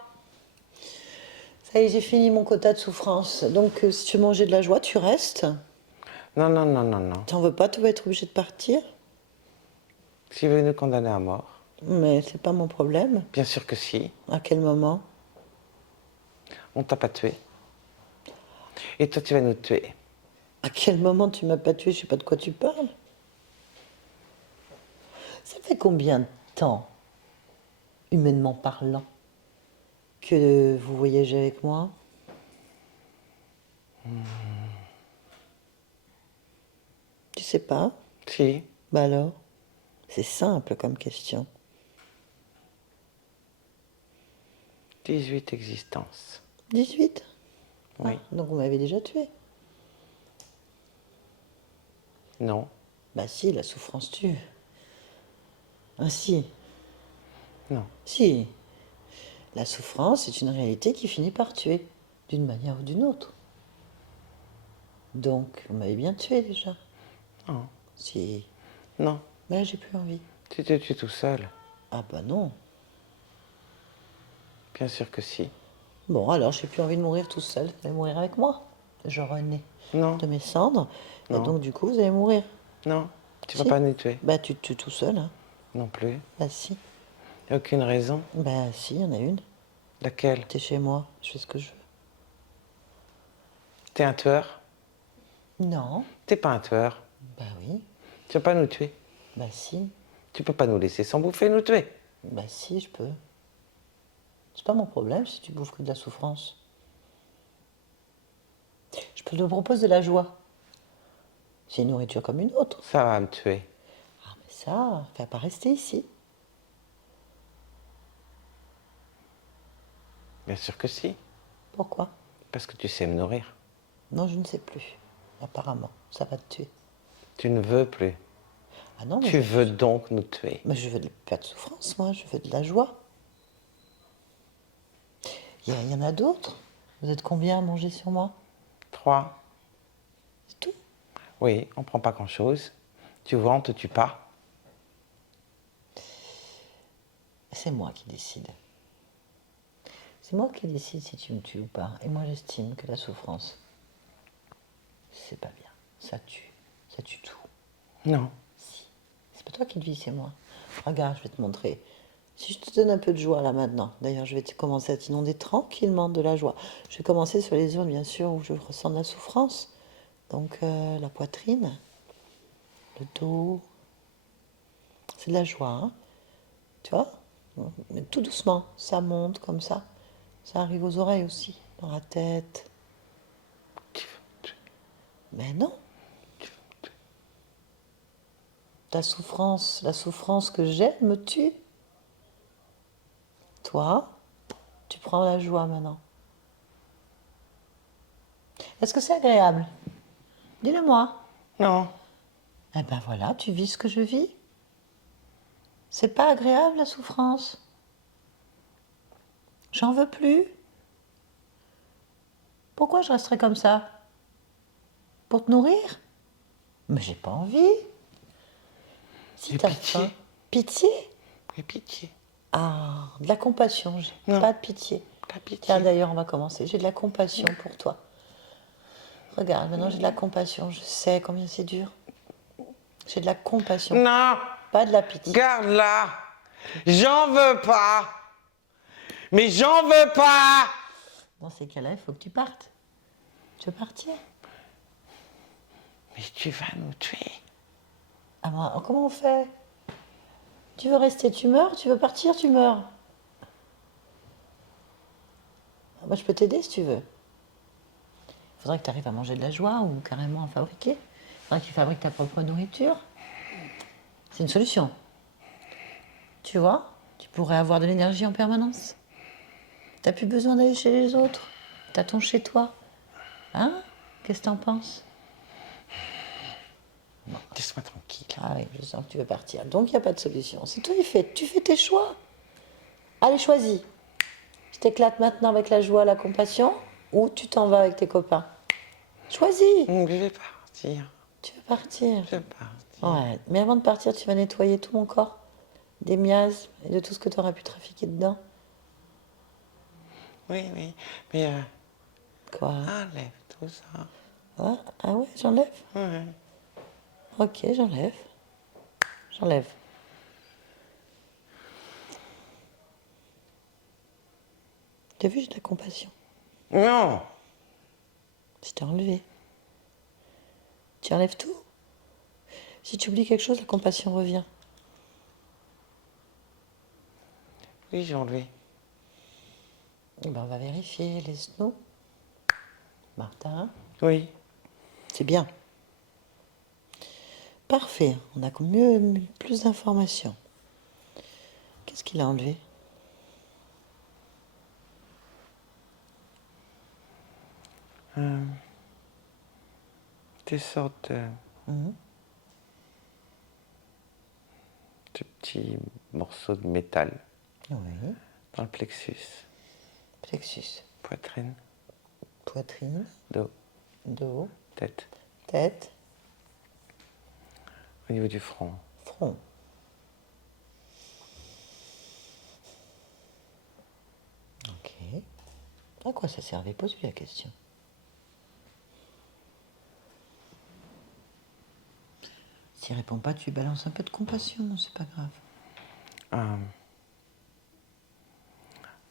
Ça y est, j'ai fini mon quota de souffrance. Donc si tu veux manger de la joie, tu restes. Non, non, non, non, non. T'en veux pas, tu vas être obligé de partir. Tu veux nous condamner à mort? Mais c'est pas mon problème. Bien sûr que si. À quel moment? On t'a pas tué. Et toi, tu vas nous tuer. À quel moment tu m'as pas tué? Je sais pas de quoi tu parles. Ça fait combien de temps, humainement parlant, que vous voyagez avec moi? Tu sais pas? Si. Bah alors? C'est simple comme question. 18 existences. 18? Oui. Ah, donc vous m'avez déjà tué. Non. Bah si, la souffrance tue. Ah si, Non. si. La souffrance est une réalité qui finit par tuer, d'une manière ou d'une autre. Donc, vous m'avez bien tué déjà. Non. Si. Non. Mais là, j'ai plus envie. Tu te tues tout seul. Ah bah non. Bien sûr que si. Bon, alors, j'ai plus envie de mourir tout seul. Vous allez mourir avec moi. Je renais Non. de mes cendres. Et Non. donc, du coup, vous allez mourir. Non. Tu vas Si. pas nous tuer. Bah, tu te tues tout seul, hein. Non plus. Bah si. Y a aucune raison. Bah si, il y en a une. Laquelle? T'es chez moi, je fais ce que je veux. T'es un tueur? Non. T'es pas un tueur. Bah oui. Tu vas pas nous tuer. Bah si. Tu peux pas nous laisser sans bouffer nous tuer. Bah si, je peux. C'est pas mon problème si tu bouffes que de la souffrance. Je te propose de la joie. C'est une nourriture comme une autre. Ça va me tuer. Ah mais ça, va pas rester ici. Bien sûr que si. Pourquoi? Parce que tu sais me nourrir. Non, je ne sais plus. Apparemment, ça va te tuer. Tu ne veux plus. Ah non, mais Tu veux donc nous tuer. mais je veux pas de souffrance, moi, je veux de la joie. Il y en a d'autres. Vous êtes combien à manger sur moi? 3. C'est tout? Oui, on prend pas grand-chose. Tu vois, on te tue pas. C'est moi qui décide. C'est moi qui décide si tu me tues ou pas. Et moi, j'estime que la souffrance, c'est pas bien. Ça tue. Ça tue tout. Non. Si. C'est pas toi qui le vis, c'est moi. Regarde, je vais te montrer. Si je te donne un peu de joie là maintenant, d'ailleurs, je vais commencer à t'inonder tranquillement de la joie. Je vais commencer sur les zones, bien sûr, où je ressens de la souffrance. Donc, la poitrine, le dos. C'est de la joie, hein. Tu vois? Mais tout doucement, ça monte comme ça. Ça arrive aux oreilles aussi, dans la tête. Mais non, la souffrance que j'ai me tue. Toi, tu prends la joie maintenant. Est-ce que c'est agréable? Dis-le-moi. Non. Eh ben voilà, tu vis ce que je vis. C'est pas agréable la souffrance. J'en veux plus. Pourquoi je resterais comme ça? Pour te nourrir? Mais j'ai pas envie. Si J'ai t'as pitié. faim. Pitié? J'ai pitié. Ah, de la compassion, j'ai Non. pas de pitié. T'as pitié. Tiens, d'ailleurs, on va commencer. J'ai de la compassion pour toi. Regarde, maintenant j'ai de la compassion. Je sais combien c'est dur. J'ai de la compassion, Non. pas de la pitié. Garde-la. J'en veux pas. Mais j'en veux pas. Dans ces cas-là, il faut que tu partes. Tu veux partir? Mais tu vas nous tuer. Ah bon, comment on fait? Tu veux rester, tu meurs. Tu veux partir, tu meurs. Ah bah, je peux t'aider si tu veux. Il faudrait que tu arrives à manger de la joie ou carrément à fabriquer. Il faudrait que tu fabriques ta propre nourriture. C'est une solution. Tu vois, tu pourrais avoir de l'énergie en permanence. T'as plus besoin d'aller chez les autres. T'as ton chez toi. Hein? Qu'est-ce que t'en penses? Laisse-moi tranquille. Ah oui, je sens que tu veux partir. Donc il n'y a pas de solution. C'est toi qui fais. Tu fais tes choix. Allez, choisis. Je t'éclate maintenant avec la joie, la compassion, ou tu t'en vas avec tes copains. Choisis. Je vais partir. Tu veux partir. Je vais partir. Ouais, mais avant de partir, tu vas nettoyer tout mon corps. Des miasmes et de tout ce que tu auras pu trafiquer dedans. Oui, oui. Mais Quoi? enlève tout ça. Ah, ah ouais, j'enlève? Ouais. Ok, j'enlève. J'enlève. T'as vu, j'ai de la compassion. Non. Je t'ai enlevé. Tu enlèves tout. Si tu oublies quelque chose, la compassion revient. Oui, j'ai enlevé. Eh ben, on va vérifier. Laisse-nous. Martin. Oui. C'est bien. Parfait. On a mieux, plus d'informations. Qu'est-ce qu'il a enlevé? Des sortes Mhm. de petits morceaux de métal Oui. dans le plexus, Plexus. poitrine, Poitrine. dos, Dos. tête, Tête. au niveau du front. Front. Ok. À quoi ça servait? Pose-lui la question. S'il répond pas, tu lui balances un peu de compassion, c'est pas grave.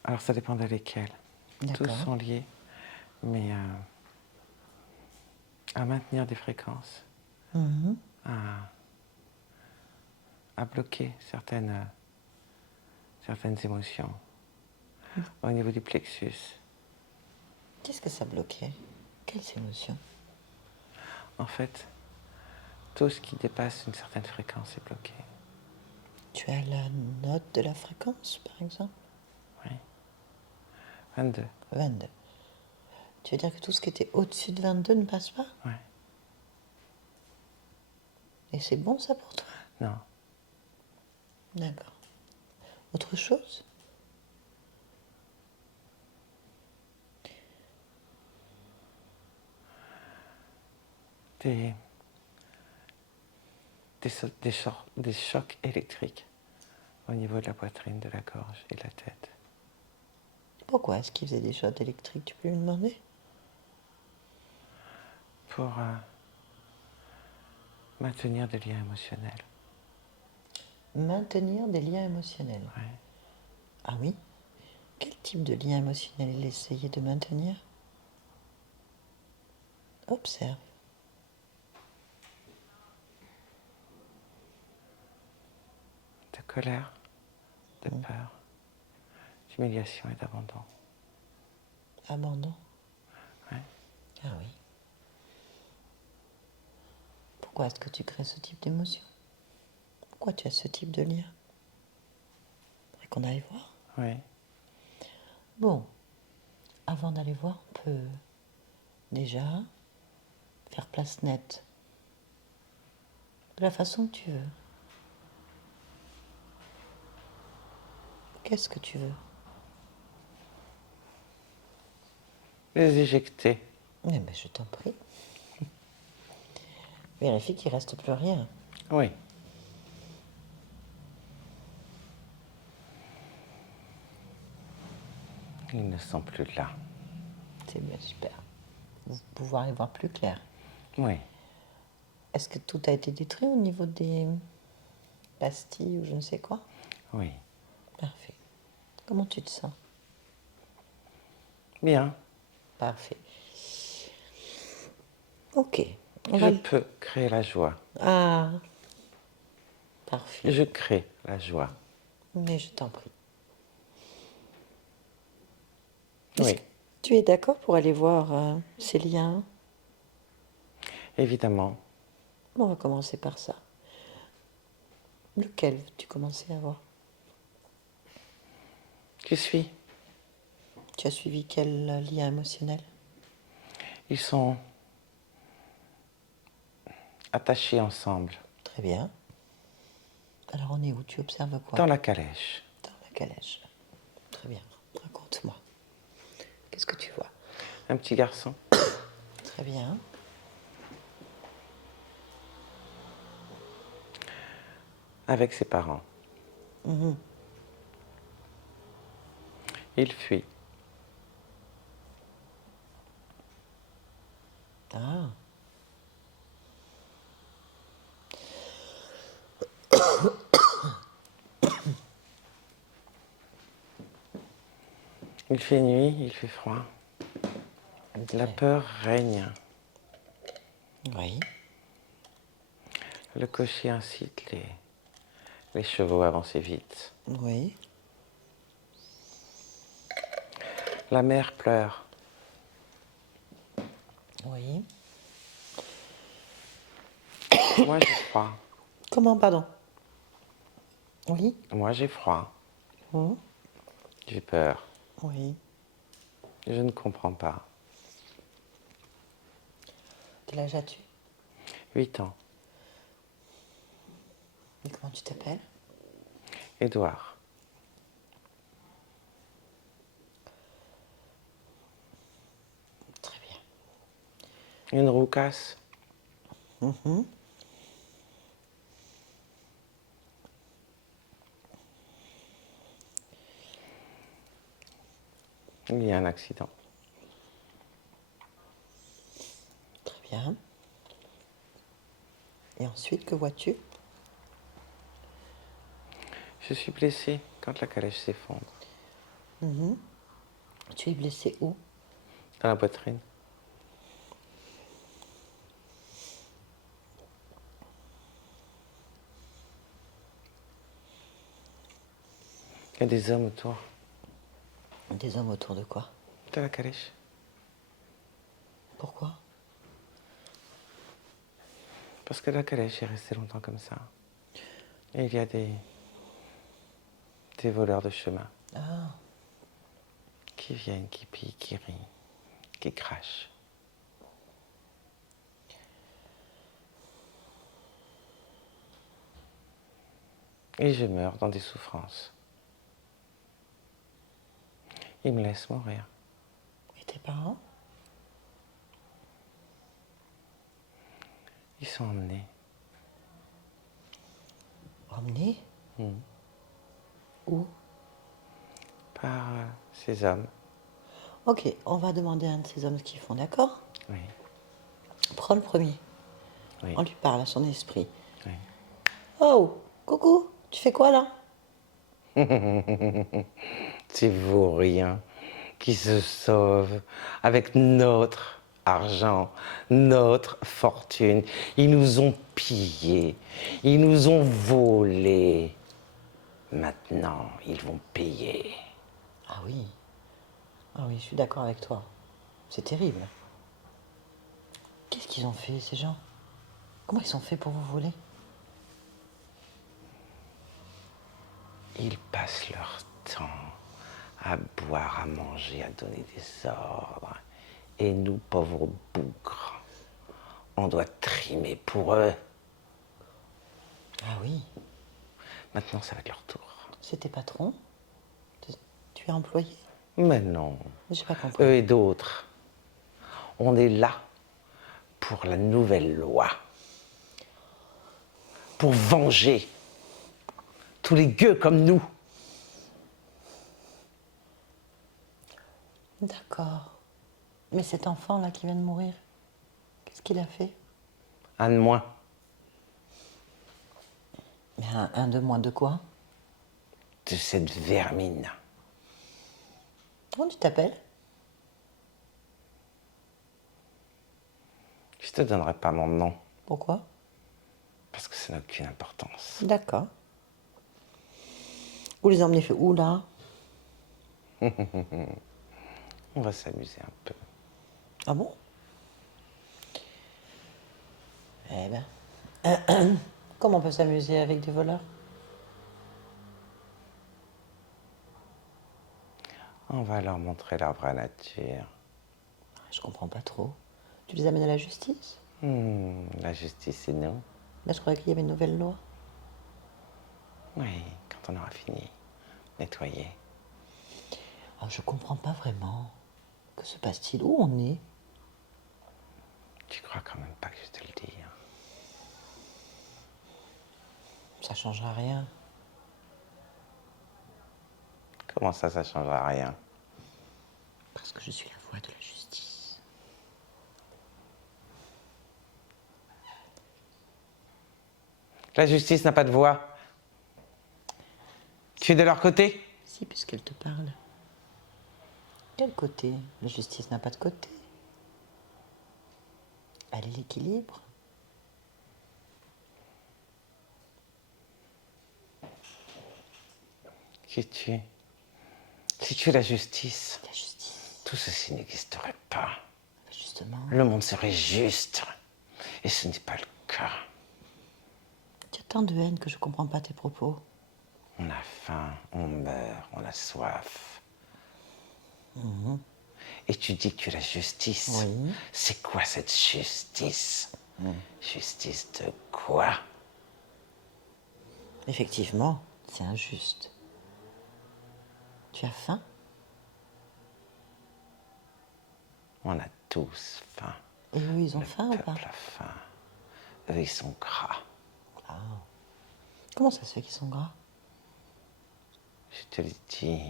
Alors ça dépend de lesquels. Tous D'accord. sont liés, mais à maintenir des fréquences, Mhm. à bloquer certaines émotions. Au niveau du plexus, Qu'est-ce que ça bloquait? Quelles émotions? en fait, tout ce qui dépasse une certaine fréquence est bloqué. Tu as la note de la fréquence, par exemple? Oui. 22. 22. Tu veux dire que tout ce qui était au-dessus de 22 ne passe pas? Ouais. Et c'est bon ça pour toi? Non. D'accord. Autre chose? des chocs électriques au niveau de la poitrine, de la gorge et de la tête. Pourquoi est-ce qu'il faisait des chocs électriques? Tu peux lui demander? Pour maintenir des liens émotionnels. Maintenir des liens émotionnels. Ouais. Ah oui? Quel type de lien émotionnel il essayait de maintenir? Observe. De colère, de peur, d'humiliation et d'abandon. Abandon. Ouais. Ah oui. Pourquoi est-ce que tu crées ce type d'émotion? Pourquoi tu as ce type de lien? Faudrait qu'on aille voir. Oui. Bon, avant d'aller voir, on peut déjà faire place nette. De la façon que tu veux. Qu'est-ce que tu veux? Les éjecter. Eh ben, je t'en prie. Vérifie qu'il reste plus rien. Oui. Ils ne sont plus là. C'est bien, super. Vous pouvoir y voir plus clair. Oui. Est-ce que tout a été détruit au niveau des pastilles ou je ne sais quoi? Oui. Parfait. Comment tu te sens? Bien. Parfait. Ok. Je peux créer la joie. Ah, parfait. Je crée la joie. Mais je t'en prie. Oui. Est-ce que tu es d'accord pour aller voir ces liens? Évidemment. On va commencer par ça. Lequel veux-tu commencer à voir? Qui suis? Tu as suivi quel lien émotionnel? Ils sont attachés ensemble. Très bien. Alors on est où? Tu observes quoi? Dans la calèche. Dans la calèche. Très bien. Raconte-moi. Qu'est-ce que tu vois? Un petit garçon. Très bien. Avec ses parents. Il fuit. Ah. Il fait nuit, il fait froid. La peur règne. Oui. Le cocher incite les chevaux à avancer vite. Oui. La mère pleure. Oui. Moi j'ai froid. Comment, pardon? Oui. Moi j'ai froid. Mhm. J'ai peur. Oui. Je ne comprends pas. Quel âge as-tu? 8 ans. Et comment tu t'appelles? Édouard. Très bien. Une roue casse. Mhm. Il y a un accident. Très bien. Et ensuite, que vois-tu? Je suis blessé quand la calèche s'effondre. Tu es blessé où? Dans la poitrine. Il y a des hommes autour Des hommes autour de quoi? de la calèche. Pourquoi? Parce que la calèche est restée longtemps comme ça. Et il y a des voleurs de chemin Ah, qui viennent, qui pillent, qui rient, qui crachent. Et je meurs dans des souffrances. Ils me laissent mourir. et tes parents? Ils sont emmenés. Emmené Où? Par ces hommes. Ok, on va demander à un de ces hommes ce qu'ils font, d'accord? Oui, Prends le premier. oui, On lui parle à son esprit. oui. Oh, coucou, tu fais quoi là? C'est vaurien qui se sauve avec notre argent, notre fortune. Ils nous ont pillés, ils nous ont volés. Maintenant, ils vont payer. Ah oui. Ah oui, je suis d'accord avec toi. C'est terrible. Qu'est-ce qu'ils ont fait, ces gens? Comment ils ont fait pour vous voler? Ils passent leur temps à boire, à manger, à donner des ordres. Et nous, pauvres bougres, on doit trimer pour eux. Ah oui. Maintenant, ça va être leur tour. C'est tes patrons? Tu es employé? Mais non, J'ai pas compris. eux et d'autres, on est là pour la nouvelle loi, pour venger tous les gueux comme nous. D'accord. Mais cet enfant-là qui vient de mourir, qu'est-ce qu'il a fait? Un de moins, Mais un de moins de quoi? de cette vermine. Comment tu t'appelles? Je te donnerai pas mon nom, Pourquoi? parce que ça n'a aucune importance. D'accord. Vous les emmenez où là? On va s'amuser un peu. Ah bon? Eh ben. Comment on peut s'amuser avec des voleurs? On va leur montrer leur vraie nature. Je comprends pas trop. Tu les amènes à la justice? La justice, c'est nous. Là, je croyais qu'il y avait une nouvelle loi. Oui, quand on aura fini, nettoyer. Ah, je comprends pas vraiment. Que se passe-t-il? Où on est? Tu crois quand même pas que je te le dis, hein? Ça changera rien. Comment ça changera rien? Parce que je suis la voix de la justice. La justice n'a pas de voix. Tu es de leur côté? Si, puisqu'elle te parle. Quel côté? La justice n'a pas de côté. Elle est l'équilibre. Qui es-tu? Si tu es la justice, La justice. tout ceci n'existerait pas. Justement. Le monde serait juste. Et ce n'est pas le cas. Tu as tant de haine que je comprends pas tes propos. On a faim, on meurt, on a soif. Et tu dis que tu es la justice. Oui. C'est quoi cette justice? Justice de quoi? Effectivement, c'est injuste. Tu as faim? On a tous faim. Et eux, ils ont faim ou Le pas? peuple a faim. Eux, ils sont gras. Comment ça se fait qu'ils sont gras? Je te l'ai dit.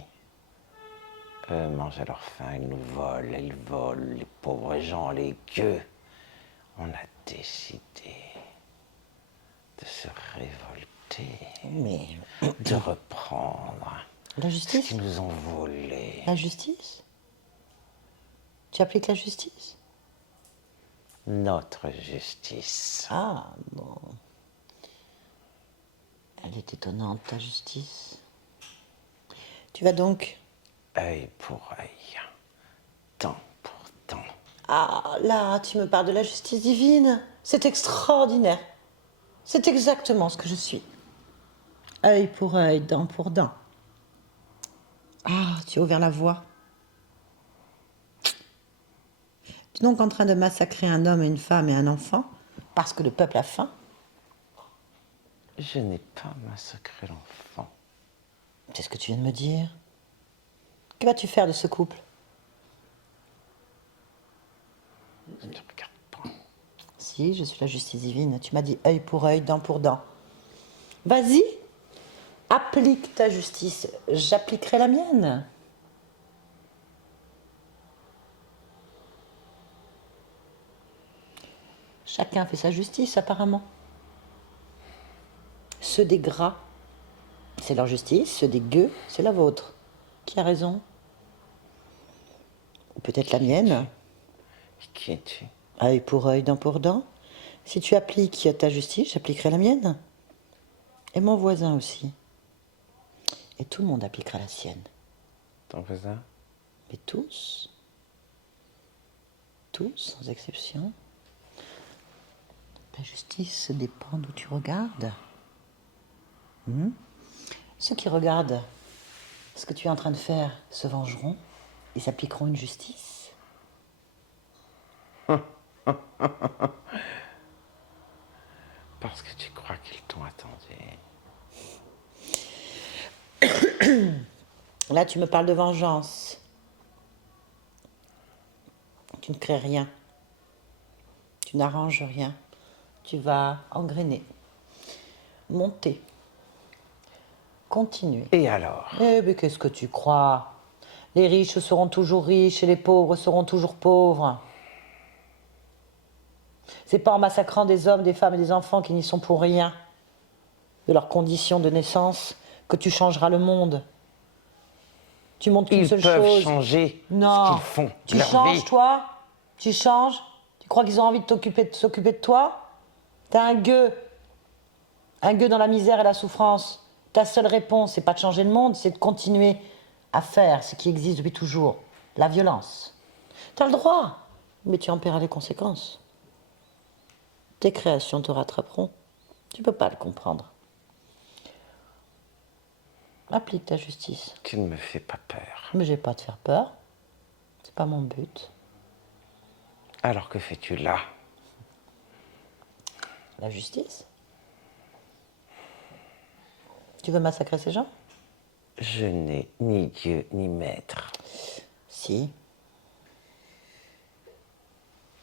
Eux mangent à leur faim, ils nous volent, ils volent les pauvres gens, les gueux. On a décidé de se révolter, Mais de reprendre la ce justice? qu'ils nous ont volé. La justice? Tu appliques la justice? Notre justice. Ah, bon. Elle est étonnante, ta justice. Tu vas donc... Œil pour œil, temps pour temps. Ah, là, tu me parles de la justice divine. C'est extraordinaire. C'est exactement ce que je suis. Œil pour œil, dent pour dent. Ah, tu as ouvert la voie. Tu es donc en train de massacrer un homme, une femme et un enfant parce que le peuple a faim? Je n'ai pas massacré l'enfant. C'est ce que tu viens de me dire. Que vas-tu faire de ce couple? Ne te regarde pas. Si. Si, je suis la justice divine. Tu m'as dit œil pour œil, dent pour dent. Vas-y, applique ta justice. J'appliquerai la mienne. Chacun fait sa justice, apparemment. Ceux des gras, c'est leur justice. Ceux des gueux, c'est la vôtre. Qui a raison? Ou peut-être la mienne. Qui es-tu? Œil pour œil, dent pour dent. Si tu appliques ta justice, j'appliquerai la mienne. Et mon voisin aussi. Et tout le monde appliquera la sienne. Ton voisin? Mais tous. Tous, sans exception. La justice dépend d'où tu regardes. Ceux qui regardent ce que tu es en train de faire se vengeront. Ils s'appliqueront une justice. Parce que tu crois qu'ils t'ont attendu. Là, tu me parles de vengeance. Tu ne crées rien. Tu n'arranges rien. Tu vas engrainer, monter, continuer. Et alors? Eh bien, qu'est-ce que tu crois? Les riches seront toujours riches et les pauvres seront toujours pauvres. C'est pas en massacrant des hommes, des femmes et des enfants qui n'y sont pour rien, de leurs conditions de naissance, que tu changeras le monde. Tu montres qu'une Ils seule peuvent chose. changer Non. ce qu'ils font. Tu leur changes, vie. toi? Tu changes? Tu crois qu'ils ont envie de s'occuper de toi? T'es un gueux dans la misère et la souffrance. Ta seule réponse, c'est pas de changer le monde, c'est de continuer à faire ce qui existe depuis toujours, la violence. T'as le droit, mais tu en paieras les conséquences. Tes créations te rattraperont. Tu peux pas le comprendre. Applique ta justice. Tu ne me fais pas peur. Mais j'ai pas à te faire peur. C'est pas mon but. Alors que fais-tu là? La justice? Tu veux massacrer ces gens? Je n'ai ni Dieu ni maître. Si.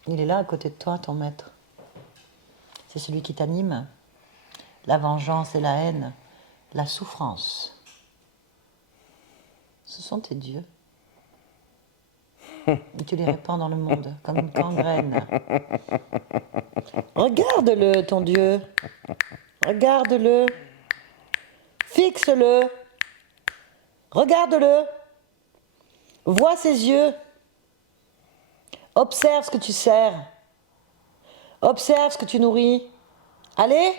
Il est là à côté de toi, ton maître. C'est celui qui t'anime. La vengeance et la haine, la souffrance. Ce sont tes dieux. Et tu les répands dans le monde comme une gangrène. Regarde-le, ton Dieu. Regarde-le. Fixe-le. Regarde-le. Vois ses yeux. Observe ce que tu sers. Observe ce que tu nourris. Allez.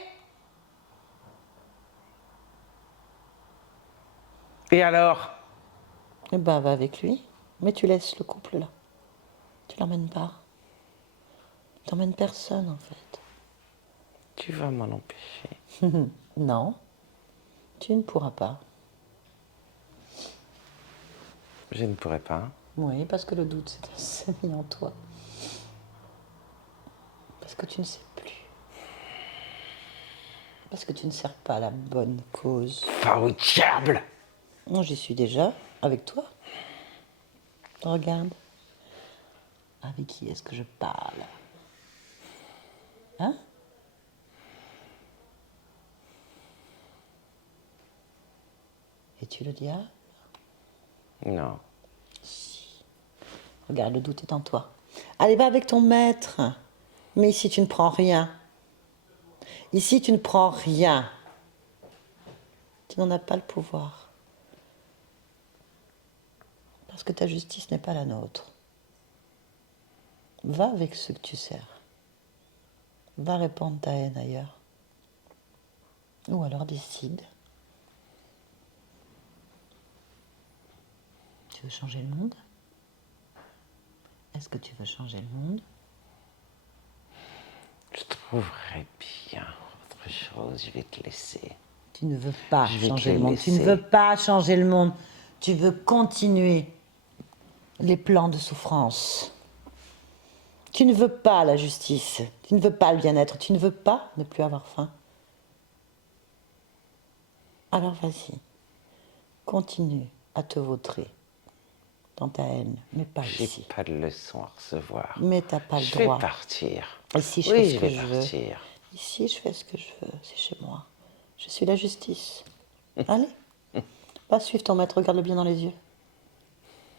Et alors? Eh ben, va avec lui. Mais tu laisses le couple là. Tu l'emmènes pas. T'emmènes personne en fait. Tu vas m'en empêcher. Non. Tu ne pourras pas. Je ne pourrai pas. Oui, parce que le doute s'est mis en toi. Parce que tu ne sais plus. Parce que tu ne sers pas la bonne cause. Va au diable! Non, j'y suis déjà, avec toi. Regarde. Avec qui est-ce que je parle? Hein? Es-tu le diable? Non. Regarde, le doute est en toi. Allez, va avec ton maître. Mais ici, tu ne prends rien. Ici, tu ne prends rien. Tu n'en as pas le pouvoir. Parce que ta justice n'est pas la nôtre. Va avec ceux que tu sers. Va répandre ta haine ailleurs. Ou alors décide. Tu veux changer le monde? Est-ce que tu veux changer le monde? Je trouverai bien autre chose. Je vais te laisser. Tu ne veux pas Je vais te changer le les monde. Tu ne laisser. veux pas changer le monde. Tu veux continuer les plans de souffrance. Tu ne veux pas la justice. Tu ne veux pas le bien-être. Tu ne veux pas ne plus avoir faim. Alors vas-y. Continue à te vautrer dans ta haine, mais pas J'ai ici. pas de leçon à recevoir. Mais t'as pas le Je vais droit. partir. Ici, je Oui, fais je ce que vais je veux. partir. Ici, je fais ce que je veux. C'est chez moi. Je suis la justice. Allez, va suivre ton maître, regarde-le bien dans les yeux.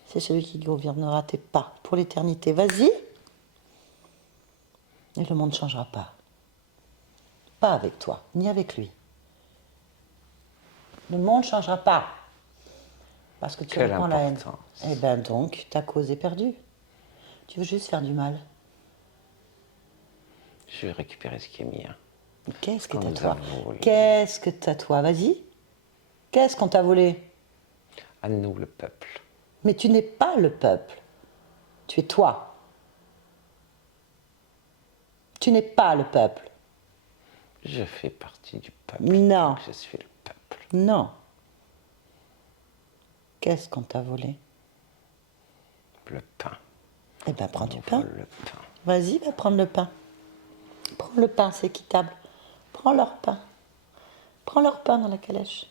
C'est celui qui gouvernera tes pas pour l'éternité. Vas-y. Et le monde ne changera pas. Pas avec toi, ni avec lui. Le monde ne changera pas. Parce que tu Quelle répands la haine. importance. Eh ben donc, ta cause est perdue. Tu veux juste faire du mal. Je vais récupérer ce qui est mien. Qu'est-ce que qu'on t'as nous toi a volé. Qu'est-ce que t'as toi Vas-y. Qu'est-ce qu'on t'a volé? À nous, le peuple. Mais tu n'es pas le peuple. Tu es toi. Tu n'es pas le peuple. Je fais partie du peuple. Non. Je suis le peuple. Non. Qu'est-ce qu'on t'a volé? Le pain. Eh ben prends du On pain. vole le pain. Vas-y, va prendre le pain. Prends le pain, c'est équitable. Prends leur pain. Prends leur pain dans la calèche.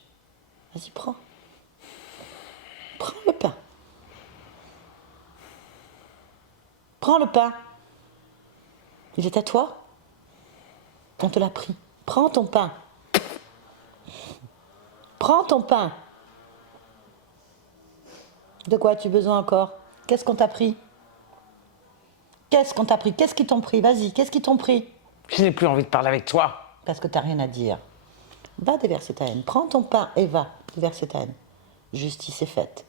Vas-y, prends. Prends le pain. Prends le pain. Il est à toi. On te l'a pris. Prends ton pain. Prends ton pain. De quoi as-tu besoin encore? Qu'est-ce qu'on t'a pris? Qu'est-ce qu'on t'a pris? Qu'est-ce qu'ils t'ont pris? Vas-y, qu'est-ce qu'ils t'ont pris? Je n'ai plus envie de parler avec toi. Parce que t'as rien à dire. Va déverser ta haine. Prends ton pain et va déverser ta haine. Justice est faite.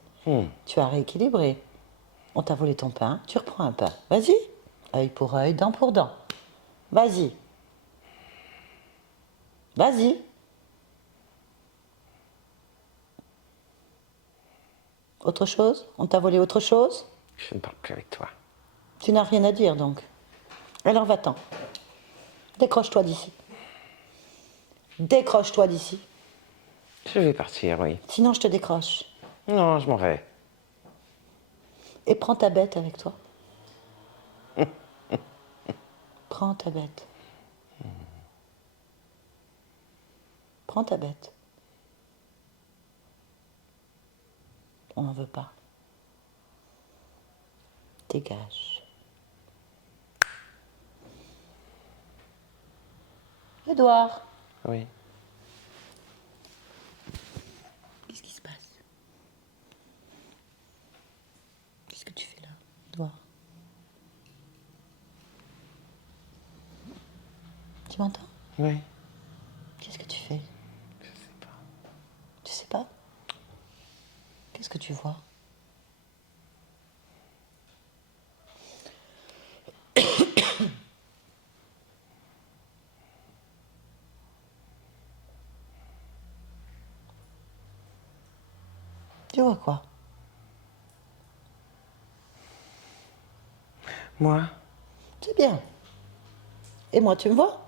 Tu as rééquilibré. On t'a volé ton pain, tu reprends un pain. Vas-y. Œil pour œil, dent pour dent. Vas-y. Vas-y. Autre chose? On t'a volé autre chose? Je ne parle plus avec toi. Tu n'as rien à dire donc. Alors va-t'en. Décroche-toi d'ici. Décroche-toi d'ici. Je vais partir, oui. Sinon je te décroche. Non, je m'en vais. Et prends ta bête avec toi. Prends ta bête. Prends ta bête. On n'en veut pas. Dégage. Édouard, Oui. qu'est-ce qui se passe? Qu'est-ce que tu fais là, Édouard? Tu m'entends? Oui. Qu'est-ce que tu fais? Je sais pas. Tu sais pas? Qu'est-ce que tu vois? Tu vois quoi? Moi? C'est bien. Et moi, tu me vois?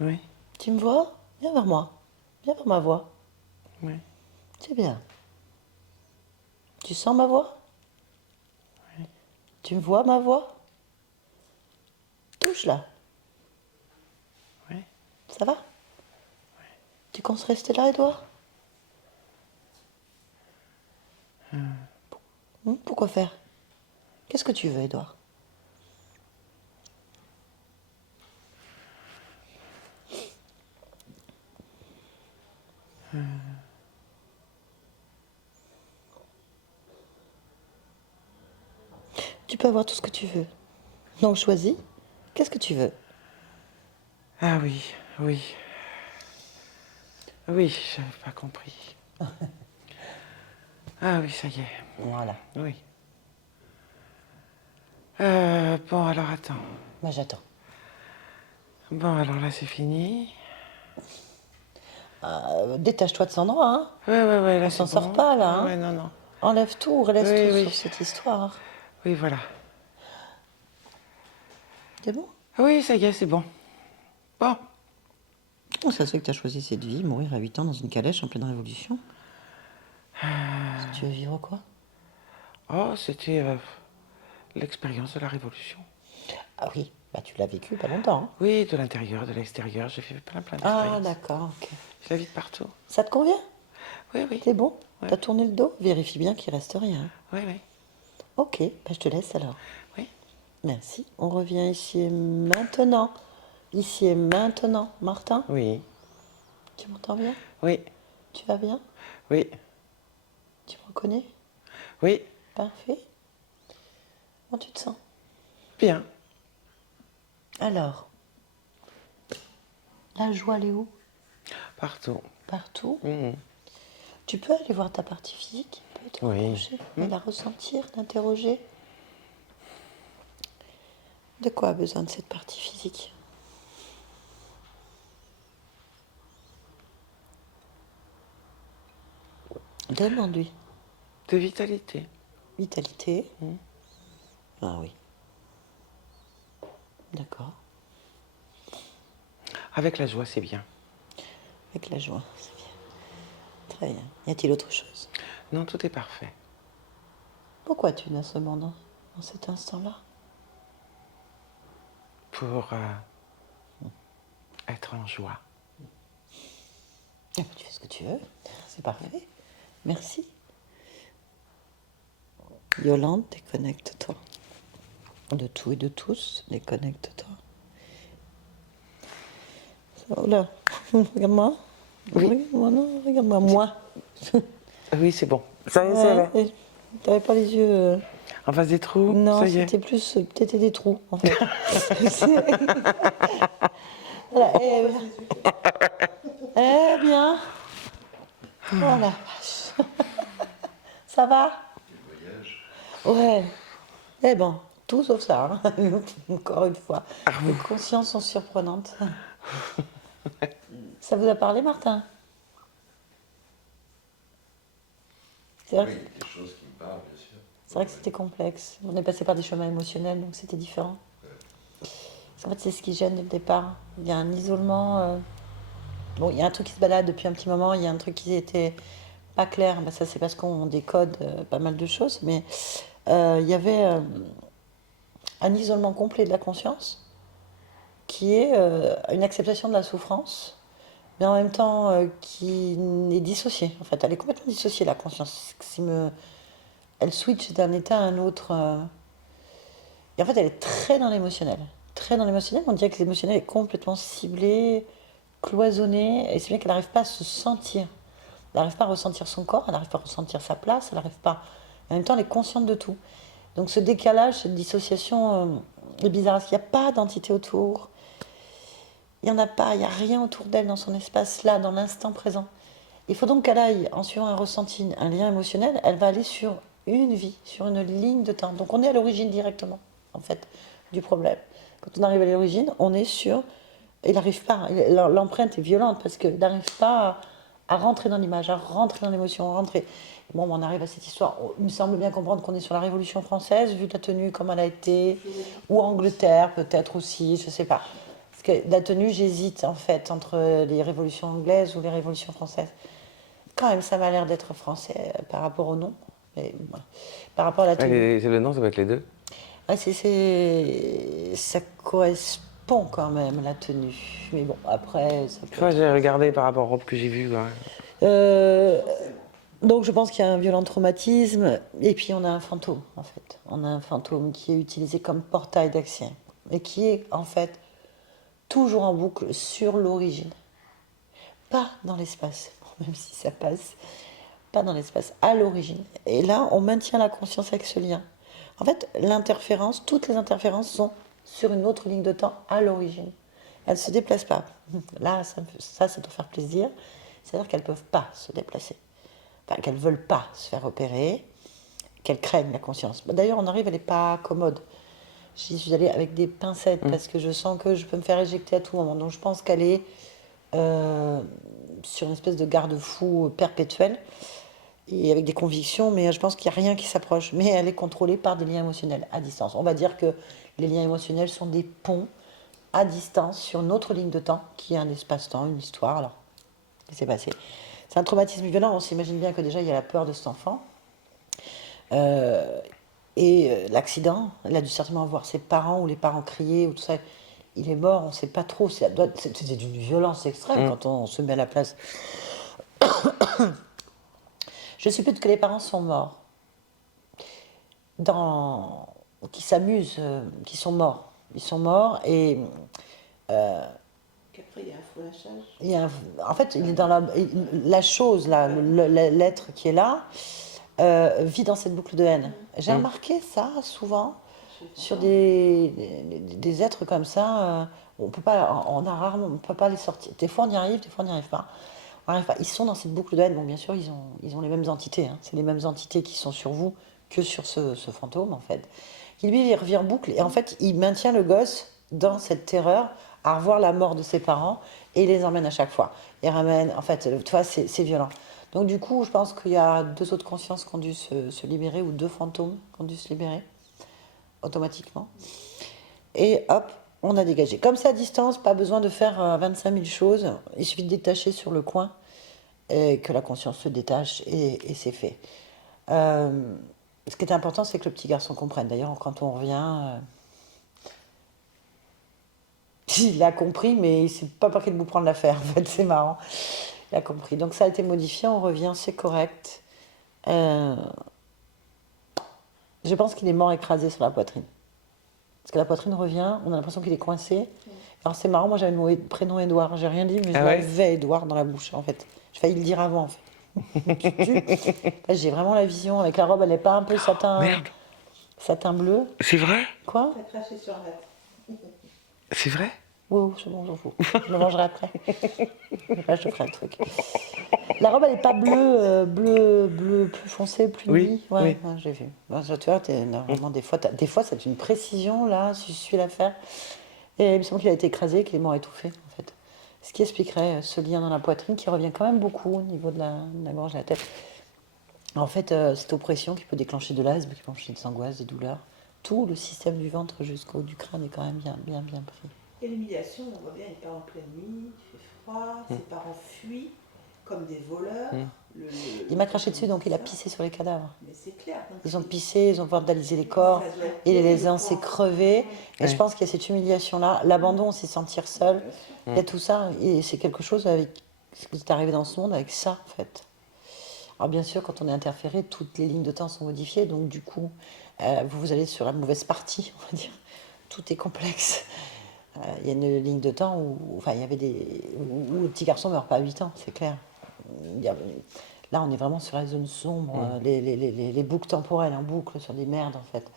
Oui. Tu me vois? Viens vers moi. Viens vers ma voix. Oui. C'est bien. Tu sens ma voix? Oui. Tu me vois ma voix? Touche-la. Oui. Ça va? Tu comptes rester là, Edouard? Pourquoi faire? Qu'est-ce que tu veux, Edouard? Tu peux avoir tout ce que tu veux. Donc choisis. Qu'est-ce que tu veux? Ah oui, oui. Oui, j'avais pas compris. Ah oui, ça y est. Voilà. Oui. Bon, alors attends. Moi, j'attends. Bon, alors là, c'est fini. Détache-toi de cet endroit, hein. Ouais, là, On c'est s'en bon. sort pas, là, hein. Ouais, non. Enlève tout, relaisse Oui, tout oui. sur cette histoire. Oui, voilà. C'est bon? Oui, ça y est, c'est bon. Bon. Comment ça se fait que tu as choisi cette vie, mourir à 8 ans dans une calèche en pleine révolution? Tu veux vivre quoi? Oh, c'était l'expérience de la Révolution. Ah oui, bah tu l'as vécu pas longtemps, hein. Oui, de l'intérieur, de l'extérieur, j'ai fait plein Ah d'expériences. d'accord, ok. Je la vis de partout. Ça te convient? Oui. C'est bon? Ouais. T'as tourné le dos? Vérifie bien qu'il reste rien. Oui. Ok, bah je te laisse alors. Oui. Merci. On revient ici et maintenant. Ici et maintenant. Martin, Oui, tu m'entends bien? oui, Tu vas bien? oui, Tu me reconnais? oui, Parfait. Comment tu te sens? bien. Alors, la joie, elle est où? Partout. Partout. Mhm. Tu peux aller voir ta partie physique, tu peux te Oui. rapprocher et la ressentir, l'interroger. De quoi a besoin de cette partie physique? Demande-lui. De vitalité. Vitalité. Ah oui. D'accord. Avec la joie, c'est bien. Avec la joie, c'est bien. Très bien. Y a-t-il autre chose? Non, tout est parfait. Pourquoi tu n'as ce moment dans cet instant-là? Pour être en joie. Ah, tu fais ce que tu veux. C'est parfait. Merci. Yolande, déconnecte-toi. De tout et de tous, déconnecte-toi. Oh là, regarde-moi. Oui. Regarde-moi, non, regarde-moi. Moi. Oui, c'est bon. Ça y est, c'est là. Ouais, t'avais pas les yeux. En face des trous, Non, ça y est. c'était plus. T'étais des trous, en fait. Voilà, eh bien. Oh la vache. Ça va? Ouais. Eh bon, tout sauf ça, hein. Encore une fois. Les consciences sont surprenantes. Ça vous a parlé, Martin? C'est vrai, Oui, il y a des choses qui me parlent, bien sûr. c'est vrai que c'était complexe. On est passé par des chemins émotionnels, donc c'était différent. En fait, c'est ce qui gêne dès le départ. Il y a un isolement. Bon, il y a un truc qui se balade depuis un petit moment, il y a un truc qui était pas clair. Ben, ça, c'est parce qu'on décode pas mal de choses, mais il y avait un isolement complet de la conscience qui est une acceptation de la souffrance, mais en même temps qui est dissociée. En fait, elle est complètement dissociée, la conscience. Elle switch d'un état à un autre. Et en fait, elle est très dans l'émotionnel. Très dans l'émotionnel. On dirait que l'émotionnel est complètement ciblé, cloisonné, et c'est bien qu'elle n'arrive pas à se sentir. Elle n'arrive pas à ressentir son corps, elle n'arrive pas à ressentir sa place, elle n'arrive pas. En même temps, elle est consciente de tout. Donc ce décalage, cette dissociation est bizarre. Parce qu'il n'y a pas d'entité autour. Il n'y en a pas, il n'y a rien autour d'elle dans son espace, là, dans l'instant présent. Il faut donc qu'elle aille, en suivant un ressenti, un lien émotionnel, elle va aller sur une vie, sur une ligne de temps. Donc on est à l'origine directement, en fait, du problème. Quand on arrive à l'origine, on est sur... Il n'arrive pas, l'empreinte est violente parce qu'il n'arrive pas à rentrer dans l'image, à rentrer dans l'émotion, à rentrer. Bon, on arrive à cette histoire. Il me semble bien comprendre qu'on est sur la Révolution française, vu la tenue comme elle a été, ou Angleterre peut-être aussi, je ne sais pas. Parce que la tenue, j'hésite en fait entre les révolutions anglaises ou les révolutions françaises. Quand même, ça m'a l'air d'être français par rapport au nom. Mais, voilà. Par rapport à la tenue. C'est le nom, ça va être les deux. Ah, ça correspond quand même, la tenue. Mais bon, après, ça peut Moi, être... j'ai regardé par rapport aux robes que j'ai vues. Ouais. Euh, donc je pense qu'il y a un violent traumatisme. Et puis on a un fantôme, en fait. On a un fantôme qui est utilisé comme portail d'accès. Et qui est, en fait, toujours en boucle sur l'origine. Pas dans l'espace, même si ça passe. Pas dans l'espace, à l'origine. Et là, on maintient la conscience avec ce lien. En fait, l'interférence, toutes les interférences sont sur une autre ligne de temps à l'origine. Elles ne se déplacent pas. Là, ça doit faire plaisir. C'est-à-dire qu'elles ne peuvent pas se déplacer. Enfin, qu'elles ne veulent pas se faire opérer, qu'elles craignent la conscience. D'ailleurs, on arrive, elle n'est pas commode. J'y suis allée avec des pincettes parce que je sens que je peux me faire éjecter à tout moment. Donc je pense qu'elle est sur une espèce de garde-fou perpétuel et avec des convictions, mais je pense qu'il n'y a rien qui s'approche. Mais elle est contrôlée par des liens émotionnels à distance. On va dire que les liens émotionnels sont des ponts à distance sur notre ligne de temps, qui est un espace-temps, une histoire. Alors, qu'est-ce qui s'est passé? C'est un traumatisme violent. On s'imagine bien que déjà, il y a la peur de cet enfant. L'accident, elle a dû certainement voir ses parents ou les parents crier ou tout ça. Il est mort, on ne sait pas trop. C'est d'une violence extrême quand on se met à la place. Je suppose que les parents sont morts. qui s'amusent, qui sont morts. Ils sont morts et Qu'après, il y a un faux lâchage. il y a en fait, il est dans la chose, là, l'être qui est là, vit dans cette boucle de haine. J'ai remarqué ça souvent sur des êtres comme ça. On peut pas, on a rarement, on peut pas les sortir. Des fois on y arrive, des fois on n'y arrive pas. On arrive pas. Ils sont dans cette boucle de haine. Bon, bien sûr, ils ont les mêmes entités. Hein. C'est les mêmes entités qui sont sur vous que sur ce fantôme, en fait. Qui lui, il revient en boucle et en fait, il maintient le gosse dans cette terreur à revoir la mort de ses parents et il les emmène à chaque fois. Il ramène, en fait, tu vois, c'est violent. Donc du coup, je pense qu'il y a 2 autres consciences qui ont dû se libérer ou 2 fantômes qui ont dû se libérer automatiquement. Et hop, on a dégagé. Comme ça, à distance, pas besoin de faire 25 000 choses. Il suffit de détacher sur le coin et que la conscience se détache et c'est fait. Ce qui est important, c'est que le petit garçon comprenne. D'ailleurs, quand on revient, il a compris, mais il ne s'est pas paquet de vous prendre l'affaire. En fait, c'est marrant. Il a compris. Donc ça a été modifié, on revient, c'est correct. Je pense qu'il est mort écrasé sur la poitrine. Parce que la poitrine revient, on a l'impression qu'il est coincé. Alors c'est marrant, moi j'avais le prénom Édouard, j'ai rien dit, mais je l'avais Édouard dans la bouche en fait. J'ai failli le dire avant en fait. J'ai vraiment la vision avec la robe, elle n'est pas un peu satin, satin bleu. C'est vrai? Quoi? T'as craché sur Arlette. C'est vrai? Oui, c'est bon, j'en fous. Je le mangerai après. Là, je te ferai un truc. La robe, elle n'est pas bleue, bleu plus foncé, plus Oui, nuit. Ouais, oui. ouais, j'ai vu. Bon, tu vois, normalement, des fois, c'est une précision, là, si je suis l'affaire. Et il me semble qu'il a été écrasé, qu'il est mort étouffé, en fait. Ce qui expliquerait ce lien dans la poitrine qui revient quand même beaucoup au niveau de la gorge et de la tête. En fait, cette oppression qui peut déclencher de l'asthme, qui peut déclencher des angoisses, des douleurs. Tout le système du ventre jusqu'au haut du crâne est quand même bien pris. Et l'humiliation, on voit bien, il part en pleine nuit, il fait froid, ses parents fuient comme des voleurs. Il m'a craché dessus, donc il a pissé sur les cadavres. Mais c'est clair. Donc Ils ont pissé, ils ont vandalisé les corps, il les a laissés crever. Et je pense qu'il y a cette humiliation-là, l'abandon, c'est sentir seul. Il y a tout ça, et c'est quelque chose avec ce qui est arrivé dans ce monde avec ça, en fait. Alors bien sûr, quand on est interféré, toutes les lignes de temps sont modifiées, donc du coup, vous allez sur la mauvaise partie, on va dire. Tout est complexe. Il y a une ligne de temps où il y avait où le petit garçon ne meurt pas à 8 ans, c'est clair. Là, on est vraiment sur la zone sombre, les boucles temporelles en boucle sur des merdes, en fait.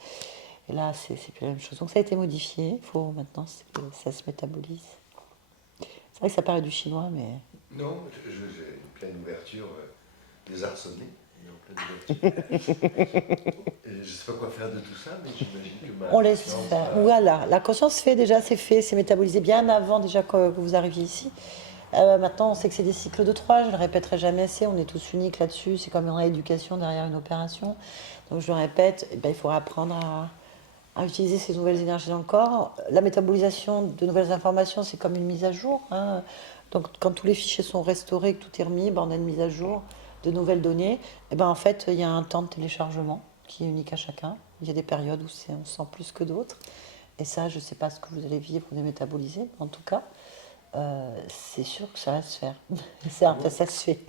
Et là, c'est plus la même chose. Donc ça a été modifié. Il faut maintenant que ça se métabolise. C'est vrai que ça paraît du chinois, mais... Non, j'ai une pleine ouverture désarçonnée. Je ne sais pas quoi faire de tout ça, mais j'imagine que on laisse faire. Voilà, la conscience fait déjà, c'est fait, c'est métabolisé bien avant déjà que vous arriviez ici. Maintenant, on sait que c'est des cycles de 3, je ne le répéterai jamais assez, on est tous uniques là-dessus, c'est comme une rééducation derrière une opération. Donc je le répète, il faut apprendre à utiliser ces nouvelles énergies dans le corps. La métabolisation de nouvelles informations, c'est comme une mise à jour. Hein. Donc quand tous les fichiers sont restaurés, que tout est remis, on a une mise à jour de nouvelles données. Et en fait, il y a un temps de téléchargement qui est unique à chacun. Il y a des périodes où on sent plus que d'autres. Et ça, je ne sais pas ce que vous allez vivre ou métaboliser. En tout cas, c'est sûr que ça va se faire. Ça se fait.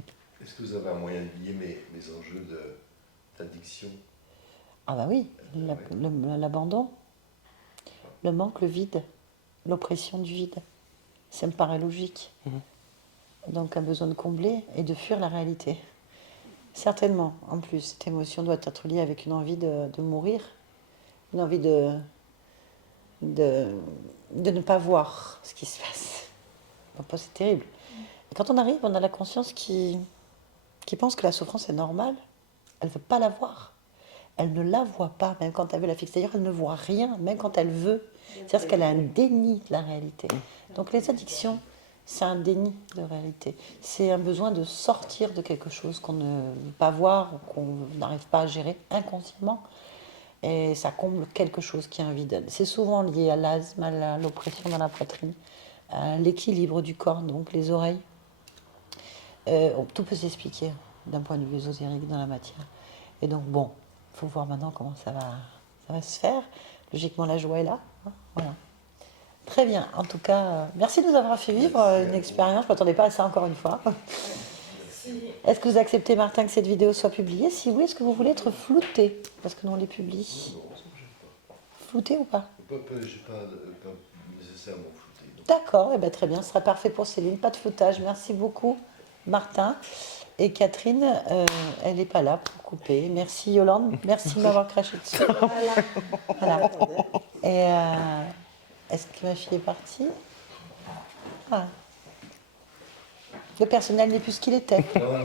Est-ce que vous avez un moyen de lier mes enjeux d'addiction? Ah bah oui, l'abandon, le manque, le vide, l'oppression du vide. Ça me paraît logique. Donc un besoin de combler et de fuir la réalité. Certainement, en plus, cette émotion doit être liée avec une envie de mourir, une envie de ne pas voir ce qui se passe. C'est terrible. Et quand on arrive, on a la conscience qui pense que la souffrance est normale. Elle ne veut pas la voir. Elle ne la voit pas, même quand elle veut la fixer. D'ailleurs, elle ne voit rien, même quand elle veut. C'est-à-dire qu'elle a un déni de la réalité. Donc les addictions, c'est un déni de réalité. C'est un besoin de sortir de quelque chose qu'on ne veut pas voir ou qu'on n'arrive pas à gérer inconsciemment. Et ça comble quelque chose qui est un vide. C'est souvent lié à l'asthme, à l'oppression dans la poitrine, à l'équilibre du corps, donc les oreilles. Tout peut s'expliquer d'un point de vue ésotérique dans la matière. Et donc bon, il faut voir maintenant comment ça va se faire. Logiquement, la joie est là. Hein, voilà. Très bien. En tout cas, merci de nous avoir fait vivre une expérience. Je ne m'attendais pas à ça encore une fois. Est-ce que vous acceptez, Martin, que cette vidéo soit publiée? Si oui, est-ce que vous voulez être flouté? Parce que nous, on les publie. flouter ou pas? Je n'ai pas nécessairement flouté. Donc. D'accord, eh ben, très bien, ce sera parfait pour Céline. Pas de floutage. Merci beaucoup, Martin. Et Catherine, elle n'est pas là pour couper. Merci Yolande, merci de m'avoir craché dessus. Voilà. Et est-ce que ma fille est partie? Ah. Le personnel n'est plus ce qu'il était. Non,